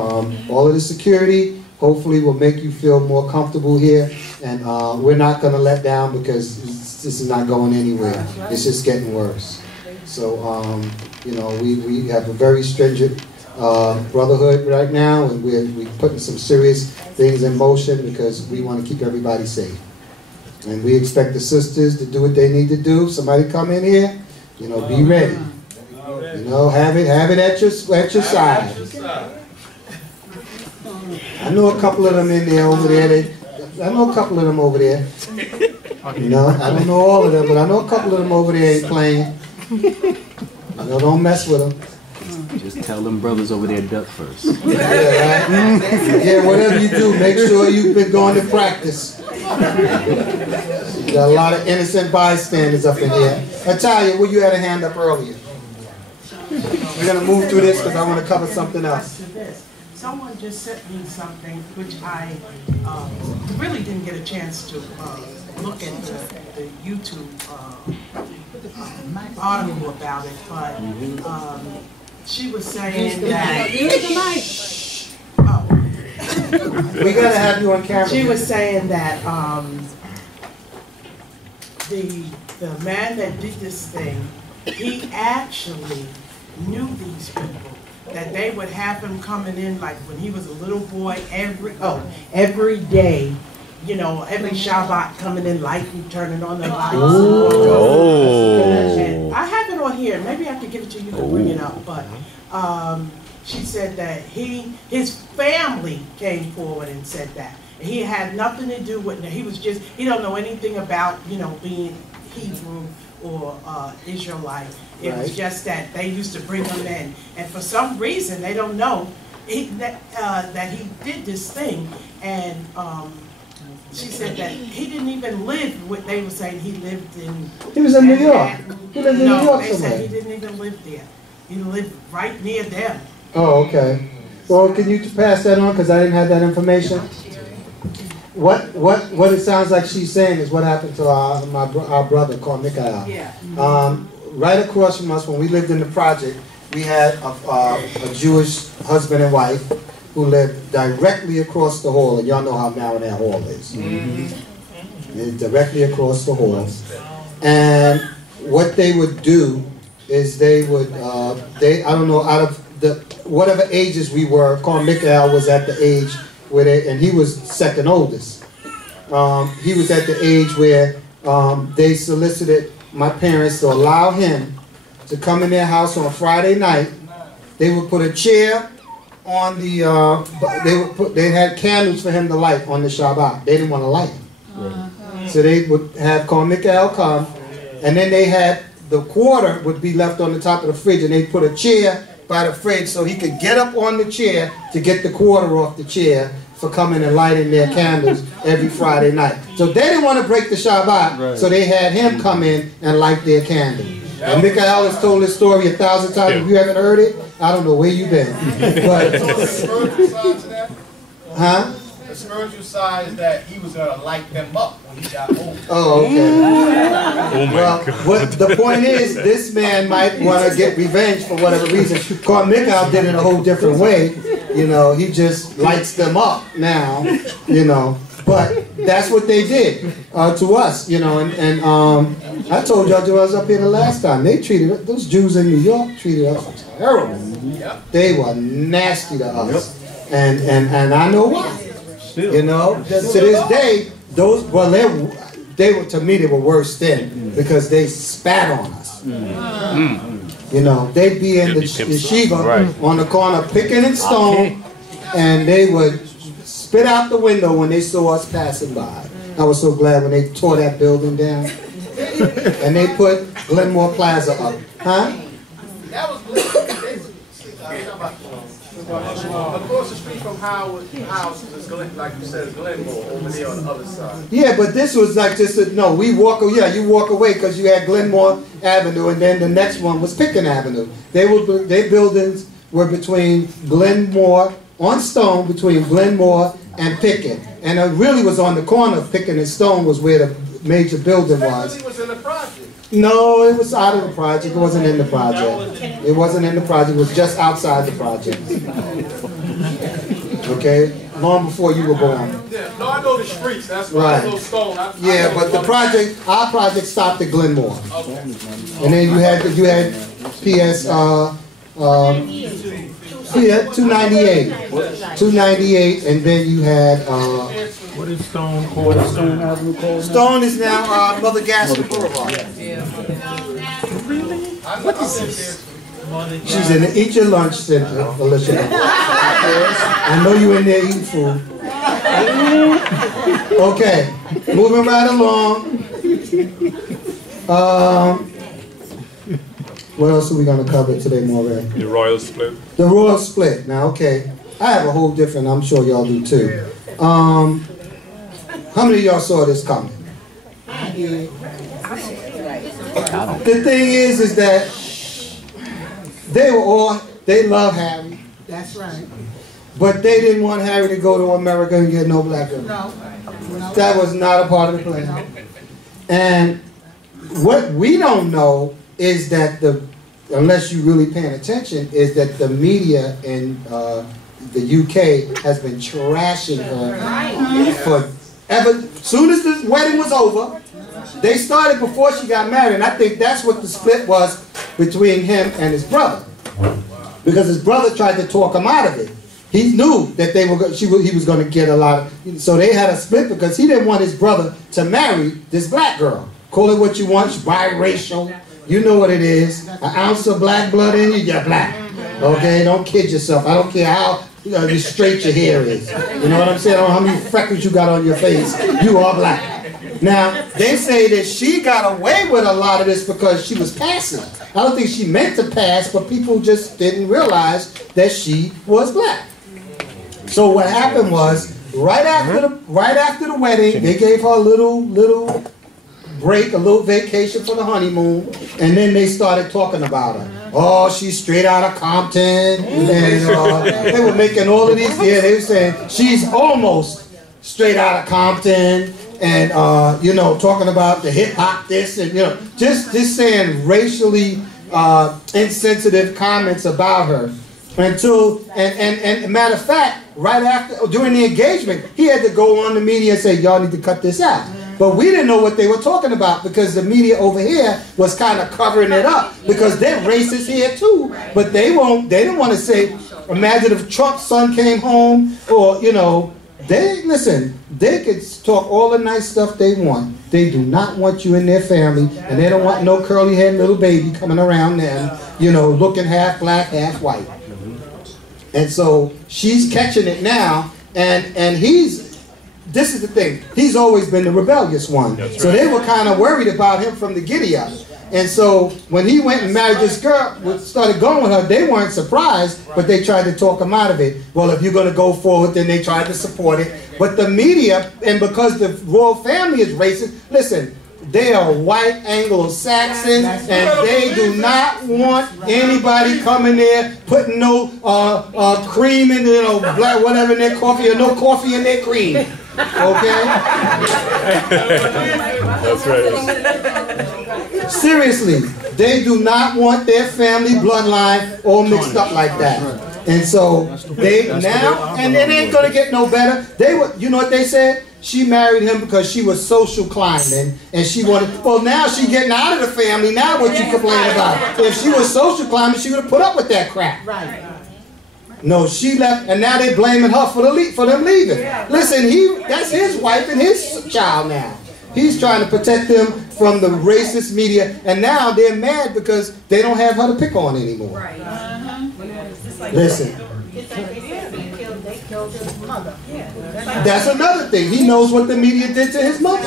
all of the security hopefully will make you feel more comfortable here, and we're not going to let down because this is not going anywhere. It's just getting worse. So you know, we have a very stringent brotherhood right now, and we're putting some serious things in motion because we want to keep everybody safe. And we expect the sisters to do what they need to do. If somebody come in here, you know, be ready. You know, have it at your side. I know a couple of them in there over there. I know a couple of them over there. You know, I don't know all of them, but I know a couple of them over there ain't playing. You know, don't mess with them. Just tell them brothers over there duck first. Yeah, right? Yeah, whatever you do, make sure you've been going to practice. You got a lot of innocent bystanders up in here. Natalia, well, you had a hand up earlier. We're going to move through this because I want to cover something else. Someone just sent me something which I really didn't get a chance to look at the YouTube article about it, but she was saying that. We gotta have you on camera. She was saying that the man that did this thing, he actually knew these people. That they would have him coming in like when he was a little boy every day, you know, every Shabbat coming in lighting, turning on the lights. And I have it on here. Maybe I could give it to you to bring it up. But she said that his family came forward and said that. He had nothing to do with it. He don't know anything about, you know, being Hebrew or Israelite. It was just that they used to bring him in. And for some reason, they don't know that he did this thing. And she said that he didn't even live what they were saying he lived in. He was in New York. He lived in New York they somewhere. said he didn't even live there. He lived right near them. Oh, okay. Well, can you pass that on, because I didn't have that information? What it sounds like she's saying is what happened to our brother called Mikael. Yeah. Right across from us, when we lived in the project, we had a Jewish husband and wife who lived directly across the hall, and y'all know how narrow that hall is. Directly across the hall. And what they would do is they would, I don't know, out of whatever ages we were, Carl Mikael was at the age where and he was second oldest. He was at the age where they solicited my parents to allow him to come in their house on Friday night. They would put a chair on the, they had candles for him to light on the Shabbat. They didn't want to light him. So they would have Carl Mikael come, and then they had the quarter would be left on the top of the fridge, and they'd put a chair by the fridge so he could get up on the chair to get the quarter off the chair for coming and lighting their candles every Friday night. So they didn't want to break the Shabbat, so they had him come in and light their candle. And Mikael has told this story 1,000 times. If you haven't heard it, I don't know where you've been. But, huh? The spiritual side is that he was going to light them up when he got older. Oh, okay. Well, the point is, this man might want to get revenge for whatever reason. Carl Mikael did it a whole different way. You know, he just lights them up now, you know. But that's what they did to us, you know. And I told y'all I was up here the last time. They treated those Jews in New York treated us terrible. They were nasty to us, and I know why. You know, to this day, those they were, to me, they were worse then because they spat on us. You know, they'd be in the yeshiva on the corner picking and stone, and they would spit out the window when they saw us passing by. I was so glad when they tore that building down, and they put Glenmore Plaza up. Huh? That was across the street from Howard's house is like you said, Glenmore over there on the other side. Yeah, but this was like just no. We walk. Yeah, you walk away because you had Glenmore Avenue, and then the next one was Pickens Avenue. Their buildings were between Glenmore on Stone, between Glenmore and Pickens, and it really was on the corner of Pickens and Stone was where the major building was. It was in the project. No, it was out of the project. It wasn't in the project. It wasn't in the project. It was just outside the project. Okay? Long before you were born. Yeah, no, I know the streets. That's why Right. I know Stone. Yeah, but the project, our project stopped at Glenmore. Okay. And then you had PS, 298. 298, and then you had, what is Stone called? What is Stone Avenue called? Stone is now Mother Gaston Boulevard. What is this? She's in the Eat Your Lunch Center, Alicia. I know you in there eating food. Okay, moving right along. What else are we going to cover today, Maureen? The royal split. The royal split. Now, okay, I have a whole different, I'm sure y'all do too. How many of y'all saw this coming? The thing is that they love Harry. That's right. But they didn't want Harry to go to America and get no black girl. No. That was not a part of the plan. And what we don't know is that unless you're really paying attention, is that the media in the UK has been trashing her for ever. Soon as the wedding was over, they started before she got married, and I think that's what the split was between him and his brother, because his brother tried to talk him out of it. He knew that he was going to get a lot of, so they had a split because he didn't want his brother to marry this black girl. Call it what you want, biracial. You know what it is. An ounce of black blood in you, you're black. Okay, don't kid yourself. I don't care how straight your hair is. You know what I'm saying? I don't know how many freckles you got on your face. You are black. Now, they say that she got away with a lot of this because she was passing. I don't think she meant to pass, but people just didn't realize that she was black. So what happened was, right after the wedding, they gave her a little break, a little vacation for the honeymoon, and then they started talking about her. Oh, she's straight out of Compton, and they were making all of these. Yeah, they were saying she's almost straight out of Compton, and you know, talking about the hip hop this, and you know, just saying racially insensitive comments about her. And matter of fact, right after, during the engagement, he had to go on the media and say, y'all need to cut this out. But we didn't know what they were talking about because the media over here was kind of covering it up because they're racist here too. But they didn't want to say, imagine if Trump's son came home, or, you know, they could talk all the nice stuff they want. They do not want you in their family, and they don't want no curly-haired little baby coming around them, you know, looking half black, half white. And so she's catching it now, and this is the thing, he's always been the rebellious one. So they were kind of worried about him from the giddy up. And so when he went and married this girl, started going with her, they weren't surprised, but they tried to talk him out of it. Well, if you're going to go forward, then they tried to support it. But the media, and because the royal family is racist, listen, they are white Anglo-Saxons, and they do not want anybody coming there putting no cream in, you know, black whatever in their coffee, or no coffee in their cream. Okay? That's right. Seriously, they do not want their family bloodline all mixed up like that. And so they now, and it ain't gonna get no better. You know what they said? She married him because she was social climbing, and she wanted, well, now she getting out of the family. Now what you complain about? If she was social climbing, she would have put up with that crap. Right. No, she left, and now they blaming her for them leaving. Listen, that's his wife and his child now. He's trying to protect them from the racist media, and now they're mad because they don't have her to pick on anymore. Right. Listen. They killed his mother. That's another thing. He knows what the media did to his mother.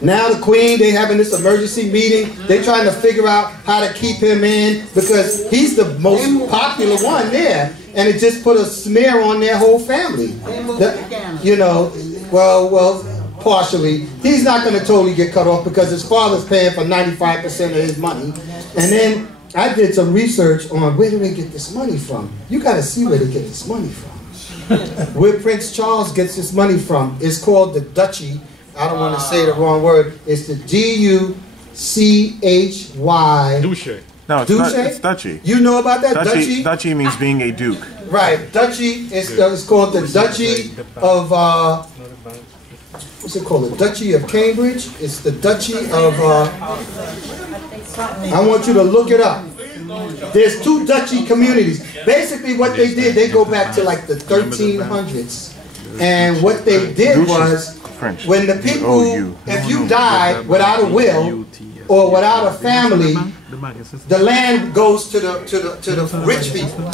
Now the Queen, they having this emergency meeting. They trying to figure out how to keep him in because he's the most popular one there, and it just put a smear on their whole family. You know, well, partially. He's not going to totally get cut off because his father's paying for 95% of his money. And then I did some research on where do they get this money from. You got to see where they get this money from. Where Prince Charles gets his money from. It's called the Duchy. I don't want to say the wrong word. It's the D-U-C-H-Y. Duce. No, it's Duchy. You know about that? Duchy means being a duke. Right. Duchy is called the Duchy of, what's it called? The Duchy of Cambridge. It's the Duchy of, I want you to look it up. There's two duchy communities. Basically what they did, they go back to like the 1300s. And what they did was, when the people, if you die without a will or without a family, the land goes to the rich people.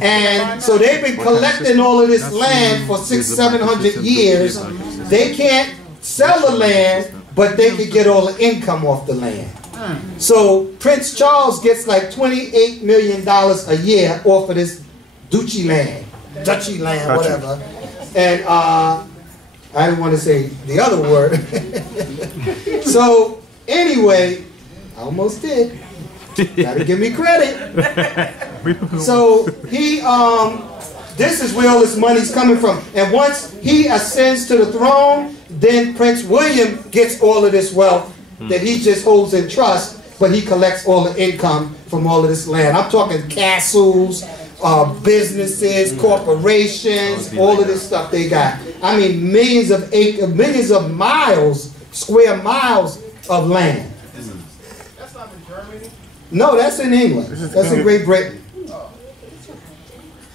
And so they've been collecting all of this land for 600-700 years. They can't sell the land, but they can get all the income off the land. So Prince Charles gets like $28 million a year off of this duchy land, whatever. And I didn't want to say the other word. So anyway, I almost did. Gotta give me credit. So he this is where all this money's coming from. And once he ascends to the throne, then Prince William gets all of this wealth that he just holds in trust, but he collects all the income from all of this land. I'm talking castles, businesses, corporations, all of this stuff they got. I mean, millions of acres, millions of miles, square miles of land. That's not in Germany. No, that's in England. That's in Great Britain.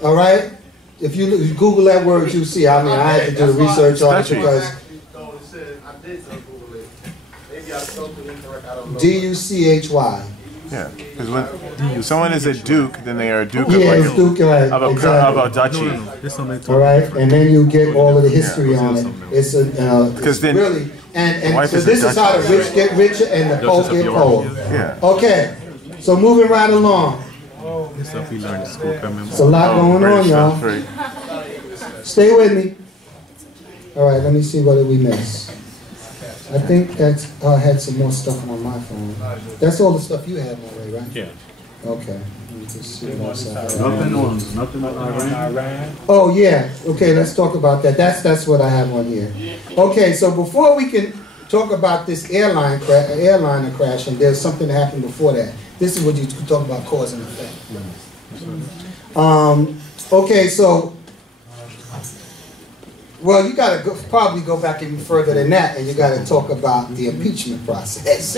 All right? If you Google that word, you'll see. I mean, I had to do the research on it because D-U-C-H-Y. Yeah, because when someone is a duke, then they are a duke it's duke, right, of a duchy. All right, and then you get all of the history on it. It's really, and so this is how the rich get richer and the poor get poorer. Yeah. Okay, so moving right along. It's a lot going on, y'all. Stay with me. All right, let me see what did we miss. I think that's I had some more stuff on my phone. That's all the stuff you had already, right? Yeah. Okay. Let me just see what else I have. Nothing on Iran. Oh yeah. Okay, let's talk about that. That's what I have on here. Okay, so before we can talk about this airliner crashing, there's something that happened before that. This is what you talk about cause and effect. Okay, so. Well, you got to probably go back even further than that, and you got to talk about the impeachment process,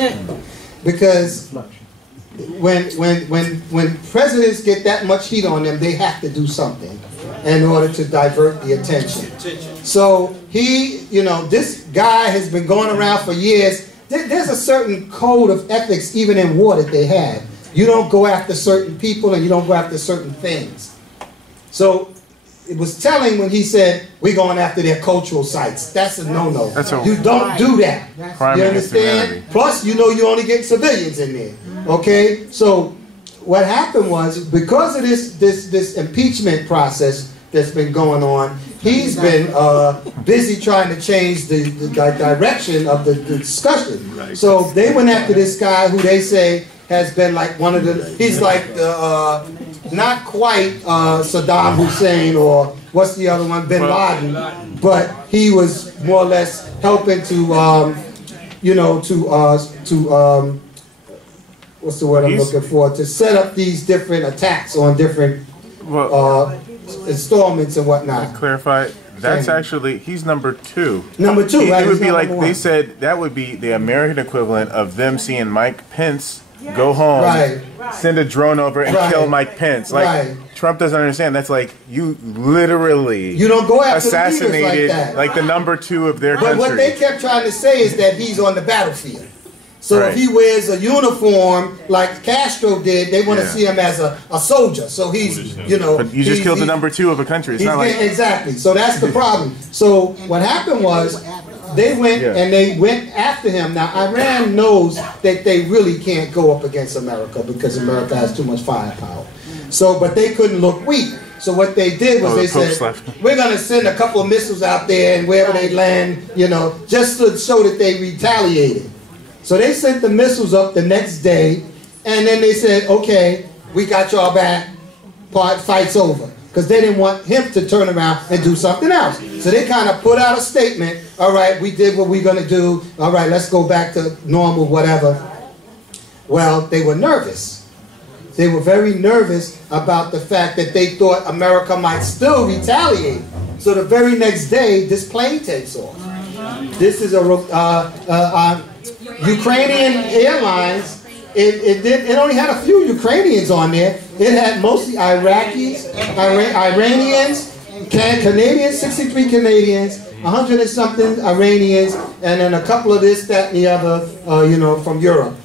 because when presidents get that much heat on them, they have to do something in order to divert the attention. So this guy has been going around for years. There's a certain code of ethics even in war that they have. You don't go after certain people, and you don't go after certain things. So. It was telling when he said, we're going after their cultural sites. That's a no-no. You don't do that. You understand? Plus, you only get civilians in there. Okay? So, what happened was, because of this impeachment process that's been going on, he's been busy trying to change the direction of the discussion. So, they went after this guy who they say has been like he's like the... not quite Saddam Hussein or what's the other one, Bin Laden, but he was more or less helping to, what's the word I'm looking for, to set up these different attacks on different installments and whatnot. To clarify, that's actually, he's number 2. Number 2, right? It would be like, they said, that would be the American equivalent of them seeing Mike Pence go home, send a drone over and kill Mike Pence. Like Trump doesn't understand. That's like you literally don't go after assassinated like the number 2 of their country. But what they kept trying to say is that he's on the battlefield. So if he wears a uniform like Castro did, they want to see him as a soldier. So he's But you just killed the number 2 of a country. It's not like exactly. So that's the problem. So what happened was. They went and they went after him. Now, Iran knows that they really can't go up against America because America has too much firepower. So, but they couldn't look weak. So what they did was they said, we're going to send a couple of missiles out there and wherever they land, just to show that they retaliated. So they sent the missiles up the next day, and then they said, okay, we got y'all back, fight's over. Because they didn't want him to turn around and do something else. So they kind of put out a statement, all right, we did what we're going to do, all right, let's go back to normal, whatever. Well, they were nervous. They were very nervous about the fact that they thought America might still retaliate. So the very next day, this plane takes off. This is a Ukrainian Airlines. It only had a few Ukrainians on there. It had mostly Iraqis, Iranians, Canadians, 63 Canadians, 100 and something Iranians, and then a couple of this, that, and the other, from Europe.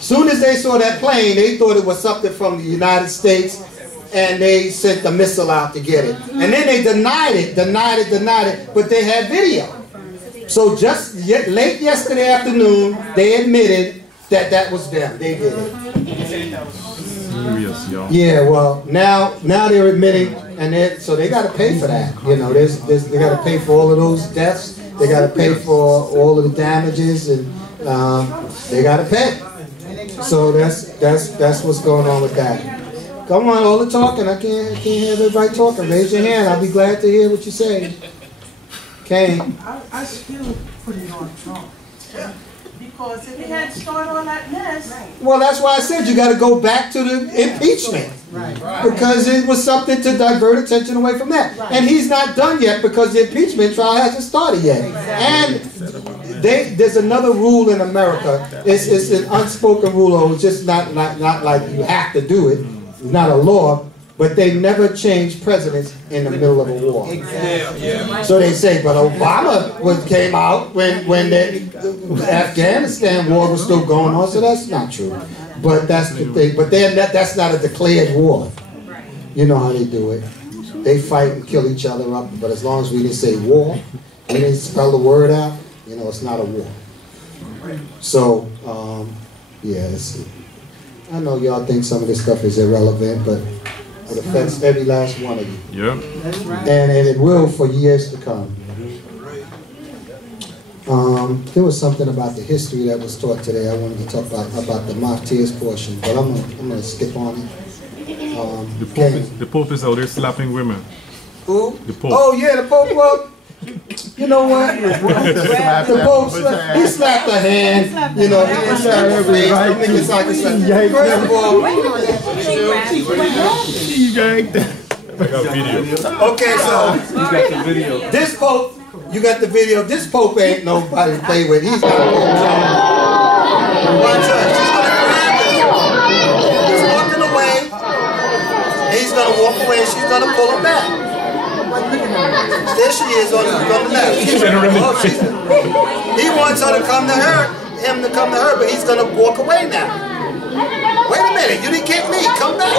Soon as they saw that plane, they thought it was something from the United States, and they sent the missile out to get it. And then they denied it, but they had video. So just late yesterday afternoon, they admitted that was them. They did it. Yeah, well, now they're admitting, and so they got to pay for that. They got to pay for all of those deaths. They got to pay for all of the damages, and they got to pay. So that's what's going on with that. Come on, all the talking. I can't hear everybody talking. Raise your hand. I'll be glad to hear what you say. Okay. I still put it on Trump. Because if he had started all that mess. Well, that's why I said you got to go back to the impeachment. Because it was something to divert attention away from that. And he's not done yet because the impeachment trial hasn't started yet. And there's another rule in America. It's an unspoken rule, or it's just not like you have to do it. It's not a law. But they never change presidents in the middle of a war. So they say, but Obama came out when the Afghanistan war was still going on, so that's not true. But that's the thing. But that's not a declared war. You know how they do it. They fight and kill each other up, but as long as we didn't say war, we didn't spell the word out, you know, it's not a war. So, yeah, I know y'all think some of this stuff is irrelevant, but it affects every last one of you. Yeah. And it will for years to come. There was something about the history that was taught today. I wanted to talk about the Martyrs portion, but I'm gonna skip on it. The Pope is out there slapping women. Who? The Pope. Oh yeah, the Pope. Well, you know what? The Pope he slapped her hand. You know, he didn't slap her face. I think it's like first of all, I got video. okay, so You got the video. this Pope, you got the video. This Pope ain't nobody to play with. He's got a watch her. She's gonna grab him. He's walking away. He's gonna walk away and she's gonna pull him back. There she is on the left. He wants her to come to him to come to her, but he's gonna walk away now. Wait a minute, you didn't kick me. Come back.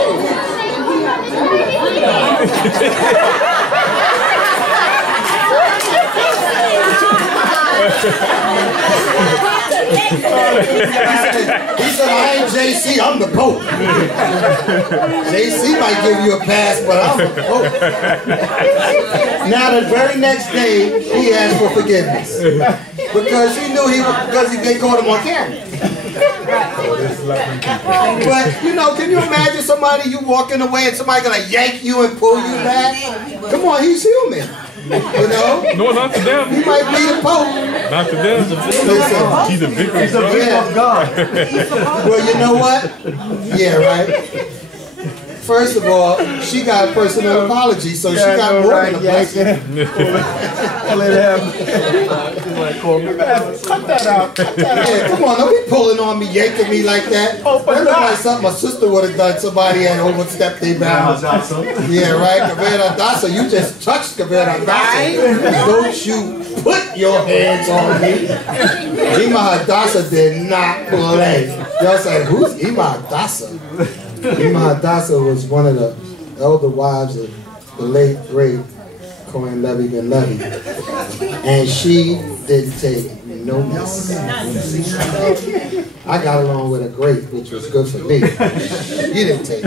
He said, I ain't JC, I'm the Pope. JC might give you a pass, but I'm the Pope. Now the very next day, he asked for forgiveness. Because he knew they caught him on camera. But, you know, can you imagine somebody, you walking away and somebody gonna yank you and pull you back? Come on, he's human. You know? No, not to them. He might be the Pope. Not to them. He's a victim. He's a victim of God. Well, you know what? Yeah, right? First of all, she got a personal apology, so she got more than a blessing. Cut that out. Yeah, come on, don't be pulling on me, yanking me like that. That look like something my sister would have done. Somebody had overstepped their bounds. Yeah, right, Kavera Dasa. You just touched Kavera Dasa. Don't you put your hands on me. Ima Hadassah did not play. Y'all say, who's Ima Hadassah? Ima Hadassah was one of the elder wives of the late, great Cohen Levy Ben Levy. And she didn't take no mess. I got along with her great, which was good for me. You didn't take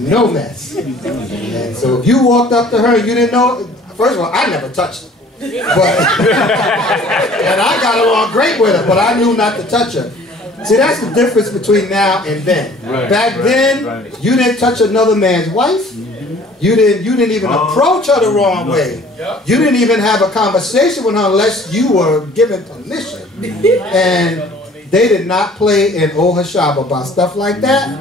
no mess. And so if you walked up to her and you didn't know, first of all, I never touched her. And I got along great with her, but I knew not to touch her. See, that's the difference between now and then. Back then, you didn't touch another man's wife. You didn't even approach her the wrong way. You didn't even have a conversation with her unless you were given permission. And they did not play in Ohashab about stuff like that.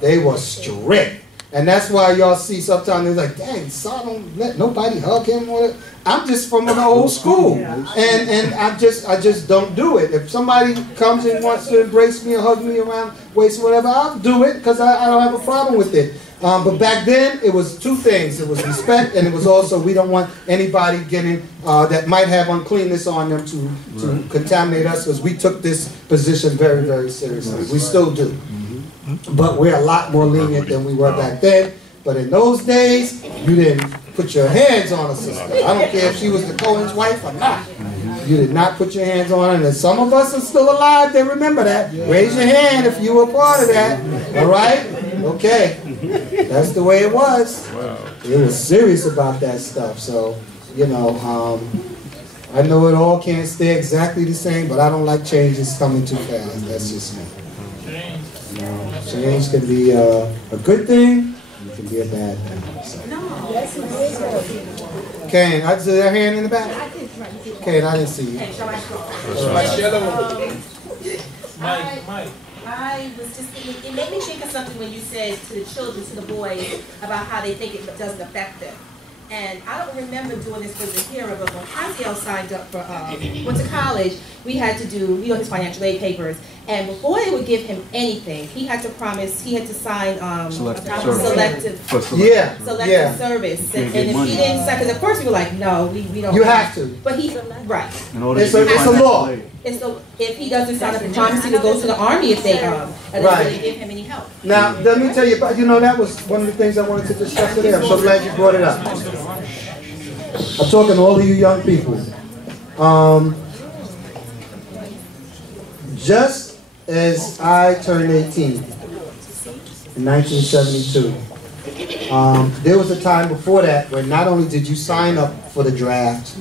They were strict. And that's why y'all see sometimes they're like, dang, Sar don't let nobody hug him. I'm just from an old school. And I just don't do it. If somebody comes and wants to embrace me or hug me around waist or whatever, I'll do it because I don't have a problem with it. But back then, it was two things. It was respect, and it was also we don't want anybody getting that might have uncleanness on them to contaminate us, because we took this position very, very seriously. We still do. But we're a lot more lenient than we were back then. But in those days, you didn't put your hands on a sister. I don't care if she was the Cohen's wife or not. You did not put your hands on her. And some of us are still alive. They remember that. Raise your hand if you were part of that. All right? Okay. That's the way it was. It was serious about that stuff. So, you know, I know it all can't stay exactly the same, but I don't like changes coming too fast. That's just me. Change can be a good thing, wouldn't be a bad thing. So. Kane, I see that hand in the back. Kane, I didn't see you. Mike. I was just thinking, it made me think of something when you said to the children, to the boys, about how they think it doesn't affect them. And I don't remember doing this with the hero, but when Haziel signed up for, went to college, we had to do, his financial aid papers. And before they would give him anything, he had to promise, he had to sign selective service. And if he didn't sign, because at first we were like, no, we don't. You have to. But right. It's a law. If he doesn't sign up and promise to go to the army if they and they really give him any help. Now, let me tell you about, that was one of the things I wanted to discuss today. I'm so glad you brought it up. I'm talking to all of you young people. Just as I turned 18 in 1972, there was a time before that when not only did you sign up for the draft,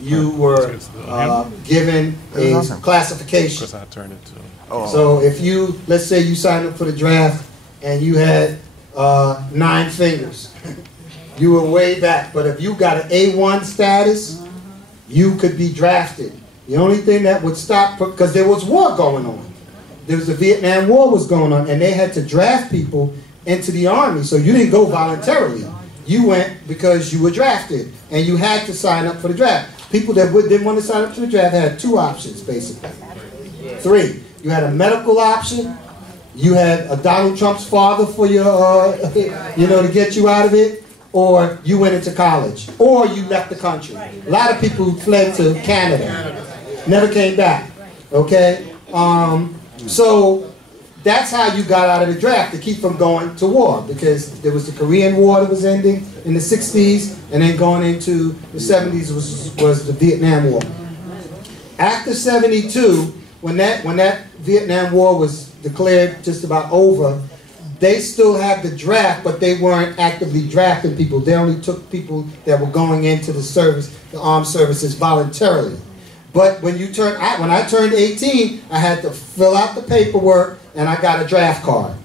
you were given a classification. So if you, let's say you signed up for the draft and you had 9 fingers, you were way back. But if you got an A1 status, you could be drafted. The only thing that would stop, because there was war going on. There was the Vietnam War was going on, and they had to draft people into the army. So you didn't go voluntarily. You went because you were drafted, and you had to sign up for the draft. People that didn't want to sign up for the draft had 2 options, basically. 3. You had a medical option. You had a Donald Trump's father for your, to get you out of it. Or you went into college. Or you left the country. A lot of people fled to Canada. Never came back. Okay? So that's how you got out of the draft, to keep from going to war, because there was the Korean War that was ending in the 60s, and then going into the 70s was the Vietnam War. After 72, when that Vietnam War was declared just about over, they still had the draft, but they weren't actively drafting people. They only took people that were going into the service, the armed services, voluntarily. But when when I turned 18, I had to fill out the paperwork, and I got a draft card.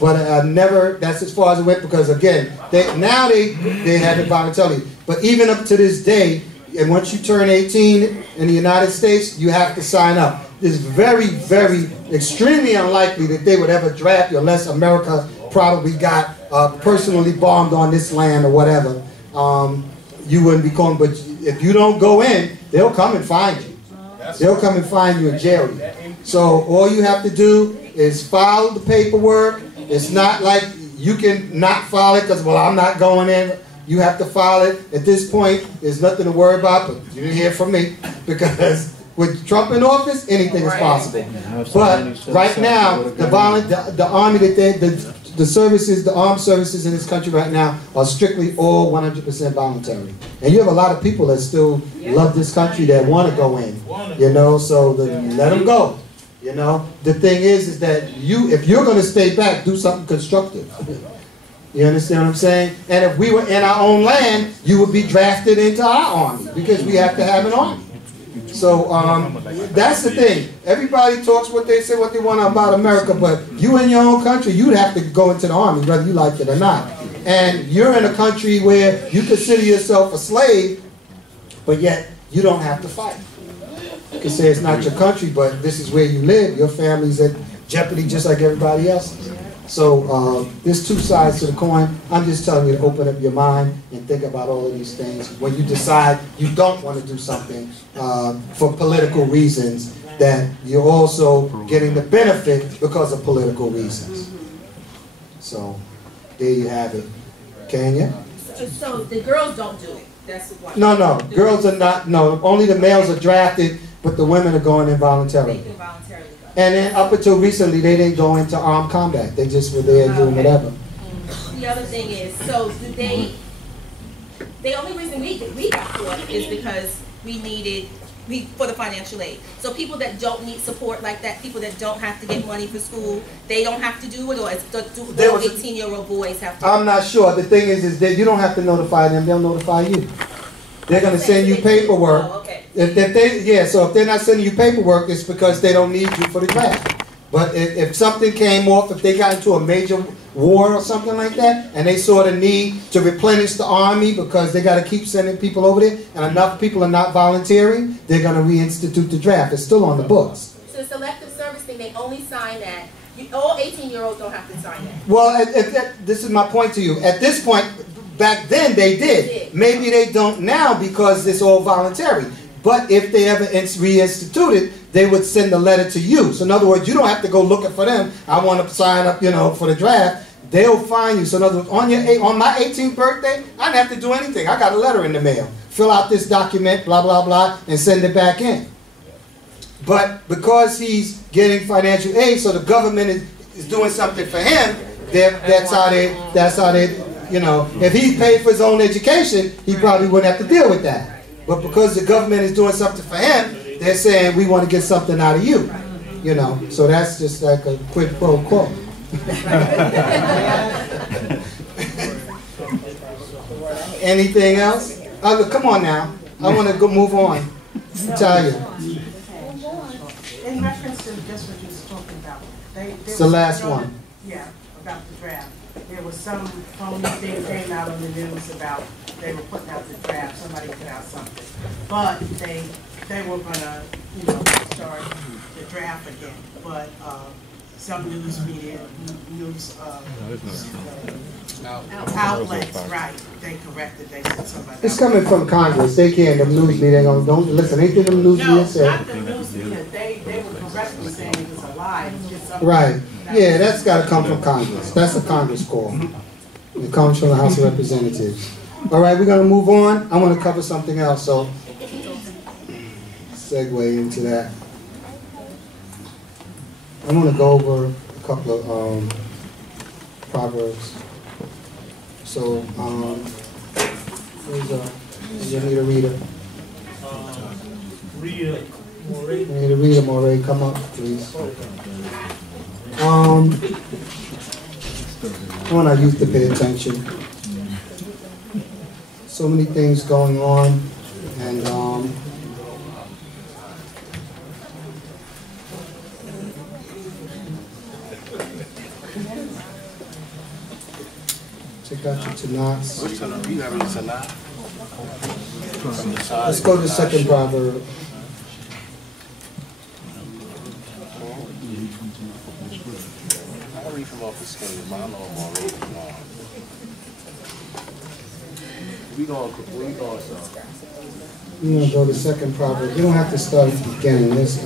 But I never, that's as far as it went, because again, they had it voluntarily. But even up to this day, and once you turn 18 in the United States, you have to sign up. It's very, very, extremely unlikely that they would ever draft you unless America probably got personally bombed on this land or whatever. You wouldn't be calling, but if you don't go in, they'll come and find you. They'll come and find you and jail you. So all you have to do is file the paperwork. It's not like you can not file it because, well, I'm not going in. You have to file it. At this point, there's nothing to worry about, but you didn't hear from me, because with Trump in office, anything is possible. But right now, the army, the services, the armed services in this country right now are strictly all 100% voluntary. And you have a lot of people that still love this country that want to go in, so let them go. The thing is that if you're going to stay back, do something constructive. You understand what I'm saying? And if we were in our own land, you would be drafted into our army, because we have to have an army. So that's the thing. Everybody talks what they say, what they want about America, but you in your own country, you'd have to go into the army, whether you like it or not. And you're in a country where you consider yourself a slave, but yet you don't have to fight. You can say it's not your country, but this is where you live. Your family's at jeopardy just like everybody else's. So there's 2 sides to the coin. I'm just telling you to open up your mind and think about all of these things when you decide you don't want to do something for political reasons, that you're also getting the benefit because of political reasons. So there you have it. Kenya? So the girls don't do it. That's why. No. Girls are not. No, only the males are drafted, but the women are going in voluntarily. And then up until recently, they didn't go into armed combat. They just were there doing whatever. The other thing is, so the only reason we got caught is because we needed for the financial aid. So people that don't need support like that, people that don't have to get money for school, they don't have to do it, or it's the 18-year-old boys have to. I'm not sure. The thing is that you don't have to notify them. They'll notify you. They're going to send you paperwork. Oh, okay. So if they're not sending you paperwork, it's because they don't need you for the draft. But if something came off, if they got into a major war or something like that, and they saw the need to replenish the army because they got to keep sending people over there, and enough people are not volunteering, they're going to reinstitute the draft. It's still on the books. So the selective service thing, they only sign that. All 18-year-olds don't have to sign that. Well, this is my point to you. At this point, back then they did. Maybe they don't now because it's all voluntary. But if they ever reinstituted, they would send a letter to you. So in other words, you don't have to go looking for them. I want to sign up, you know, for the draft. They'll find you. So in other words, on my 18th birthday, I didn't have to do anything. I got a letter in the mail. Fill out this document, blah, blah, blah, and send it back in. But because he's getting financial aid, so the government is doing something for him, that's how they, you know, if he paid for his own education, he probably wouldn't have to deal with that. But because the government is doing something for him, they're saying we want to get something out of you, you know. So that's just like a quid pro quo. Anything else? Come on now. I want to go move on. Talia. In reference to just what you was talking about, It's the last one. Yeah, about the draft. There was some phony thing came out on the news about they were putting out the draft. Somebody put out something, but they were gonna, you know, start the draft again. But some news media, news outlets, right? They corrected. They said somebody. It's coming from Congress. They can't. The news media don't listen. Anything the news media say. No, not the news media. They were correctly saying it was a lie. It's just something. Right. Yeah, that's got to come from Congress. That's a Congress call. It comes from the House of Representatives. All right, we're going to move on. I want to cover something else, so segue into that. I want to go over a couple of Proverbs. So, you need a reader. You need a reader, Moray. Come up, please. I want our youth to pay attention. So many things going on, and check out your Tanakhs. Let's go to the second proverb. I'll read from off the screen, but I know I'm already wrong. Where we going, sir? We're going to go to the second proverb. You don't have to start at the beginning. Where's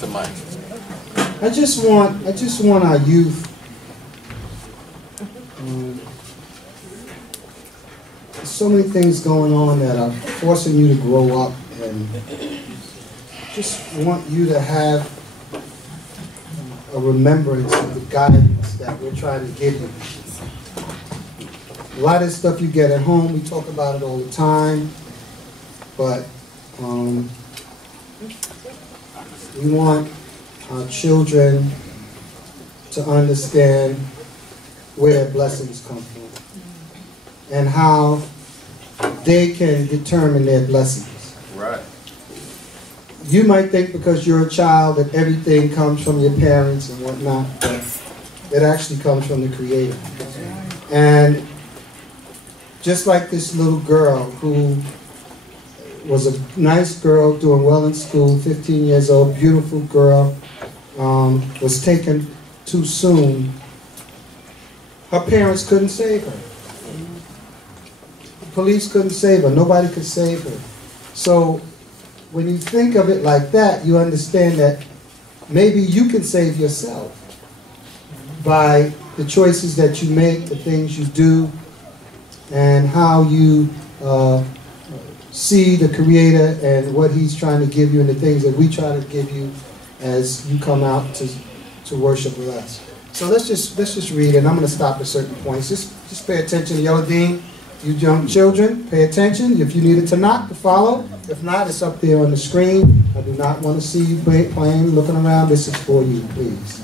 the mic? I just want our youth there's so many things going on that are forcing you to grow up, and just want you to have a remembrance of the guidance that we're trying to give you. A lot of this stuff you get at home, we talk about it all the time, but we want our children to understand where their blessings come from and how they can determine their blessings. Right. You might think because you're a child that everything comes from your parents and whatnot, but it actually comes from the Creator. And just like this little girl who was a nice girl doing well in school, 15 years old, beautiful girl, was taken too soon. Her parents couldn't save her. The police couldn't save her. Nobody could save her. So when you think of it like that, you understand that maybe you can save yourself by the choices that you make, the things you do, and how you see the Creator and what He's trying to give you and the things that we try to give you as you come out to worship with us. So let's just read, and I'm going to stop at certain points. Just pay attention to Yellow Dean. You young children, pay attention. If you need a Tanakh to follow, if not, it's up there on the screen. I do not want to see you playing, looking around. This is for you, please.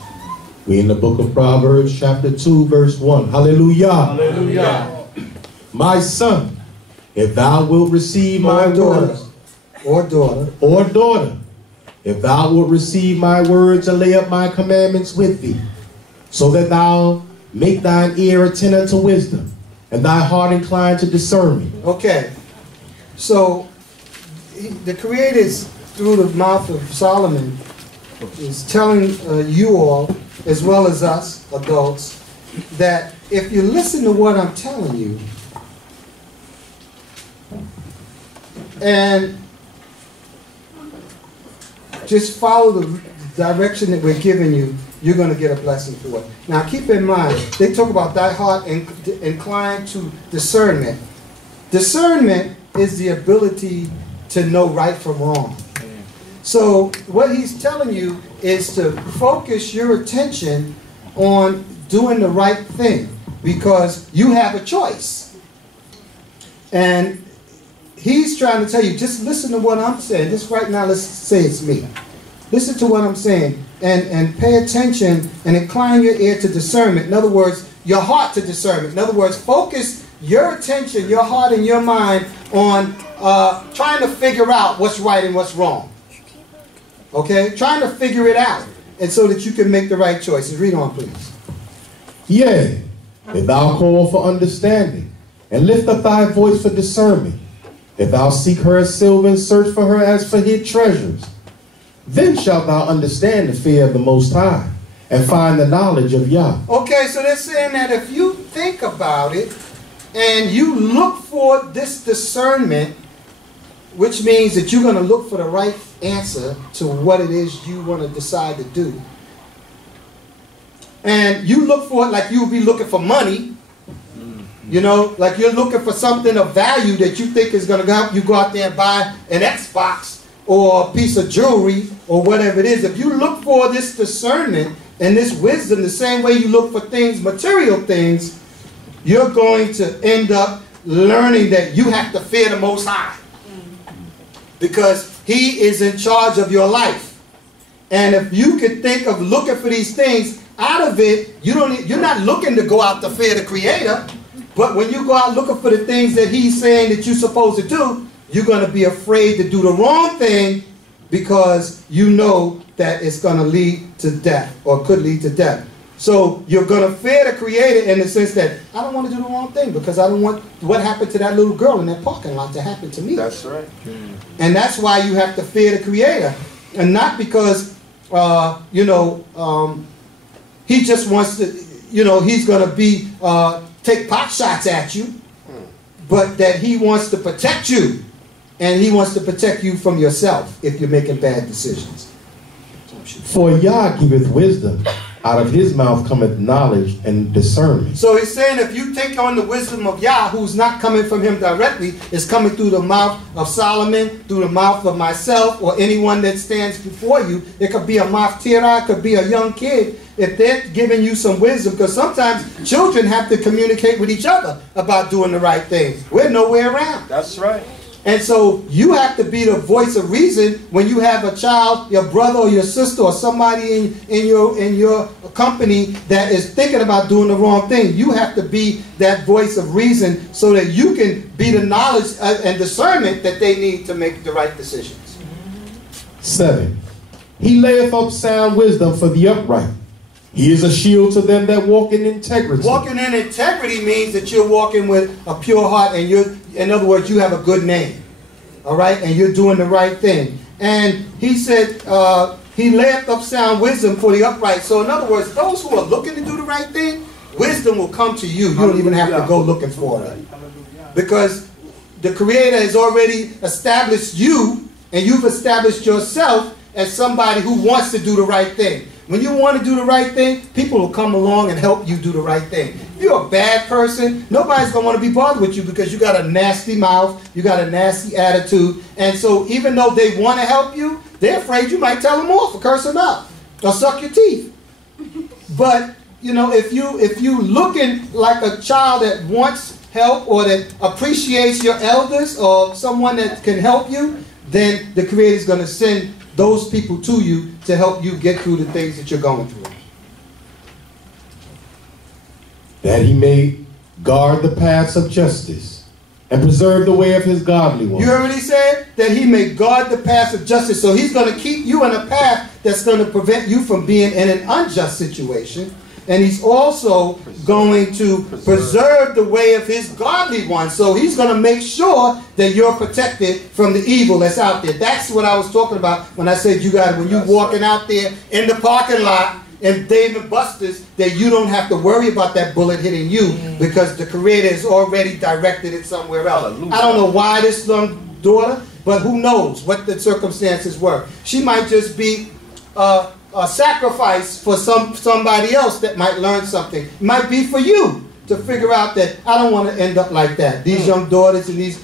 We're in the book of Proverbs, chapter 2, verse 1. Hallelujah. Hallelujah. My son, if thou wilt receive my words, or daughter, if thou wilt receive my words and lay up my commandments with thee, so that thou make thine ear attentive to wisdom, and thy heart inclined to discernment. Okay, so the Creator is, through the mouth of Solomon, is telling you all, as well as us adults, that if you listen to what I'm telling you, and just follow the direction that we're giving you, you're going to get a blessing for it. Now keep in mind, they talk about thy heart inclined to discernment. Discernment is the ability to know right from wrong. So what he's telling you is to focus your attention on doing the right thing, because you have a choice. And he's trying to tell you, just listen to what I'm saying. Just right now, let's say it's me. Listen to what I'm saying and pay attention and incline your ear to discernment. In other words, your heart to discernment. In other words, focus your attention, your heart and your mind on trying to figure out what's right and what's wrong. Okay? Trying to figure it out, and so that you can make the right choices. Read on, please. Yea, if thou call for understanding, and lift up thy voice for discernment, if thou seek her as silver and search for her as for hid treasures, then shalt thou understand the fear of the Most High, and find the knowledge of Yah. Okay, so they're saying that if you think about it, and you look for this discernment, which means that you're going to look for the right answer to what it is you want to decide to do. And you look for it like you would be looking for money. You know, like you're looking for something of value that you think is going to help you go out there and buy an Xbox or a piece of jewelry or whatever it is. If you look for this discernment and this wisdom the same way you look for things, material things, you're going to end up learning that you have to fear the Most High, because He is in charge of your life. And if you could think of looking for these things, out of it, you're not looking to go out to fear the Creator. But when you go out looking for the things that He's saying that you're supposed to do, you're going to be afraid to do the wrong thing, because you know that it's going to lead to death, or could lead to death. So you're going to fear the Creator in the sense that I don't want to do the wrong thing, because I don't want what happened to that little girl in that parking lot to happen to me. That's right. And that's why you have to fear the Creator. And not because, He just wants to, He's going to be, take pot shots at you, but that He wants to protect you. And He wants to protect you from yourself if you're making bad decisions. For Yah giveth wisdom, out of His mouth cometh knowledge and discernment. So he's saying if you take on the wisdom of Yah, who's not coming from Him directly, is coming through the mouth of Solomon, through the mouth of myself, or anyone that stands before you. It could be a maftira, it could be a young kid. If they're giving you some wisdom, because sometimes children have to communicate with each other about doing the right thing. We're nowhere around. That's right. And so you have to be the voice of reason when you have a child, your brother or your sister or somebody in your company that is thinking about doing the wrong thing. You have to be that voice of reason so that you can be the knowledge and discernment that they need to make the right decisions. 7. He layeth up sound wisdom for the upright. He is a shield to them that walk in integrity. Walking in integrity means that you're walking with a pure heart, and in other words, you have a good name. All right? And you're doing the right thing. And he said, He layeth up sound wisdom for the upright. So in other words, those who are looking to do the right thing, wisdom will come to you. You don't even have to go looking for it. Because the Creator has already established you, and you've established yourself as somebody who wants to do the right thing. When you want to do the right thing, people will come along and help you do the right thing. If you're a bad person, nobody's going to want to be bothered with you, because you got a nasty mouth, you got a nasty attitude. And so even though they want to help you, they're afraid you might tell them off or curse them out or suck your teeth. But, if you looking like a child that wants help or that appreciates your elders or someone that can help you, then the Creator is going to send those people to you to help you get through the things that you're going through. That He may guard the paths of justice and preserve the way of His godly ones. You heard what He said? That He may guard the paths of justice. So He's going to keep you in a path that's going to prevent you from being in an unjust situation. And he's also going to preserve the way of his godly ones. So he's going to make sure that you're protected from the evil that's out there. That's what I was talking about when I said you got, when you're walking out there in the parking lot and Dave and Buster's, that you don't have to worry about that bullet hitting you because the Creator has already directed it somewhere else. I don't know why this young daughter, but who knows what the circumstances were. She might just be a sacrifice for somebody else that might learn something. It might be for you to figure out that I don't want to end up like that. These young daughters and these,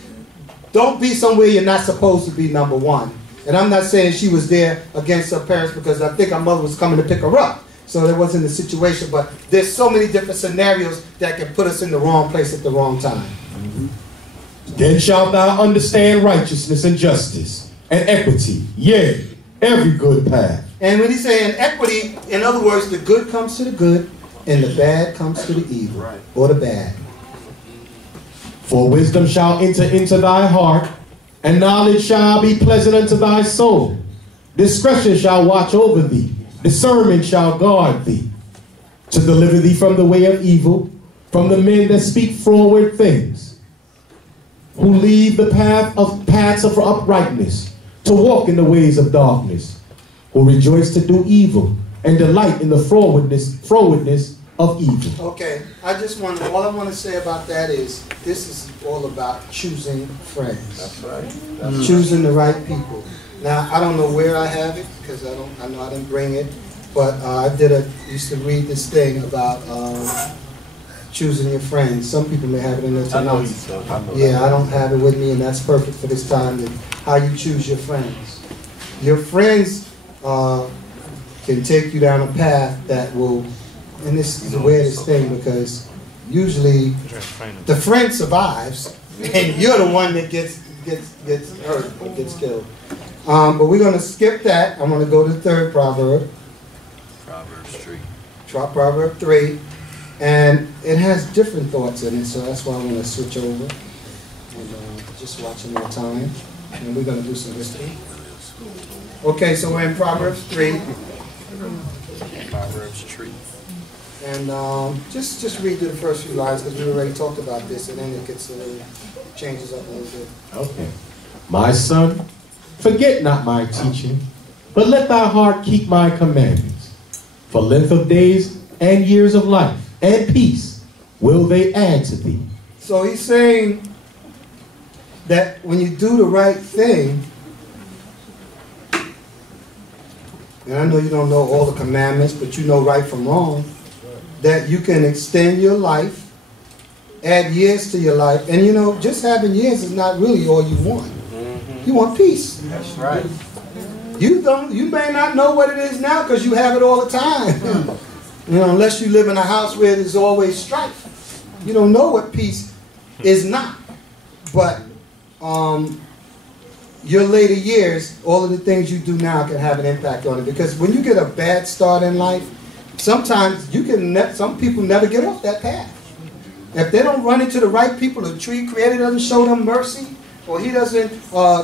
don't be somewhere you're not supposed to be, number one. And I'm not saying she was there against her parents because I think her mother was coming to pick her up. So that wasn't the situation. But there's so many different scenarios that can put us in the wrong place at the wrong time. Then shalt thou understand righteousness and justice and equity, yea, every good path. And when he's saying equity, in other words, the good comes to the good and the bad comes to the evil, or the bad. For wisdom shall enter into thy heart, and knowledge shall be pleasant unto thy soul. Discretion shall watch over thee, discernment shall guard thee, to deliver thee from the way of evil, from the men that speak froward things, who leave the paths of uprightness, to walk in the ways of darkness, who rejoice to do evil, and delight in the frowardness of evil. Okay, all I want to say about that is, this is all about choosing friends. That's right. Choosing the right people. Now, I don't know where I have it, because I know I didn't bring it, but I used to read this thing about choosing your friends. Some people may have it in their tonight. Yeah, I don't have it with me, and that's perfect for this time, and how you choose your friends. Your friends can take you down a path that will, and this is the weirdest thing, because usually the friend survives, and you're the one that gets hurt or gets killed. But we're going to skip that. I'm going to go to the third proverb. Proverbs 3. Proverb 3. And it has different thoughts in it, so that's why I'm going to switch over. And just watch one more time. And we're going to do some history. Okay, so we're in Proverbs 3. Proverbs 3. And just read through the first few lines, because we already talked about this, and then it gets changes up a little bit. Okay. My son, forget not my teaching, but let thy heart keep my commandments. For length of days and years of life and peace will they add to thee. So he's saying that when you do the right thing, and I know you don't know all the commandments, but you know right from wrong, that you can extend your life, add years to your life, and you know, just having years is not really all you want. You want peace. That's right. You may not know what it is now because you have it all the time. You know, unless you live in a house where there's always strife. You don't know what peace is not. But your later years, all of the things you do now can have an impact on it. Because when you get a bad start in life, sometimes some people never get off that path. If they don't run into the right people, the Creator doesn't show them mercy, or He doesn't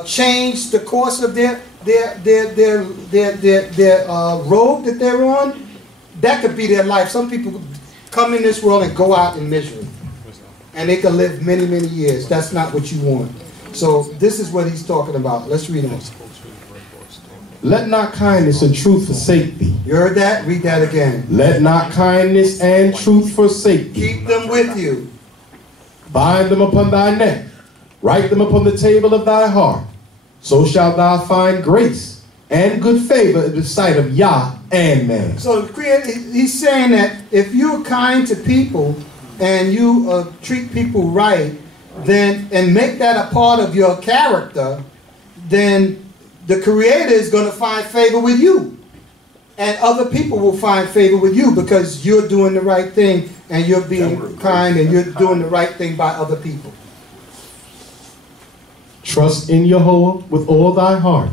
change the course of their road that they're on, that could be their life. Some people come in this world and go out in misery, and they can live many, many years. That's not what you want. So this is what he's talking about. Let's read it. Let not kindness and truth forsake thee. You heard that? Read that again. Let not kindness and truth forsake thee. Keep them with you. Bind them upon thy neck. Write them upon the table of thy heart. So shalt thou find grace and good favor in the sight of Yah and man. So he's saying that if you're kind to people and you treat people right, then and make that a part of your character, then the Creator is going to find favor with you. And other people will find favor with you because you're doing the right thing and you're being kind and you're doing the right thing by other people. Trust in Yahweh with all thy heart,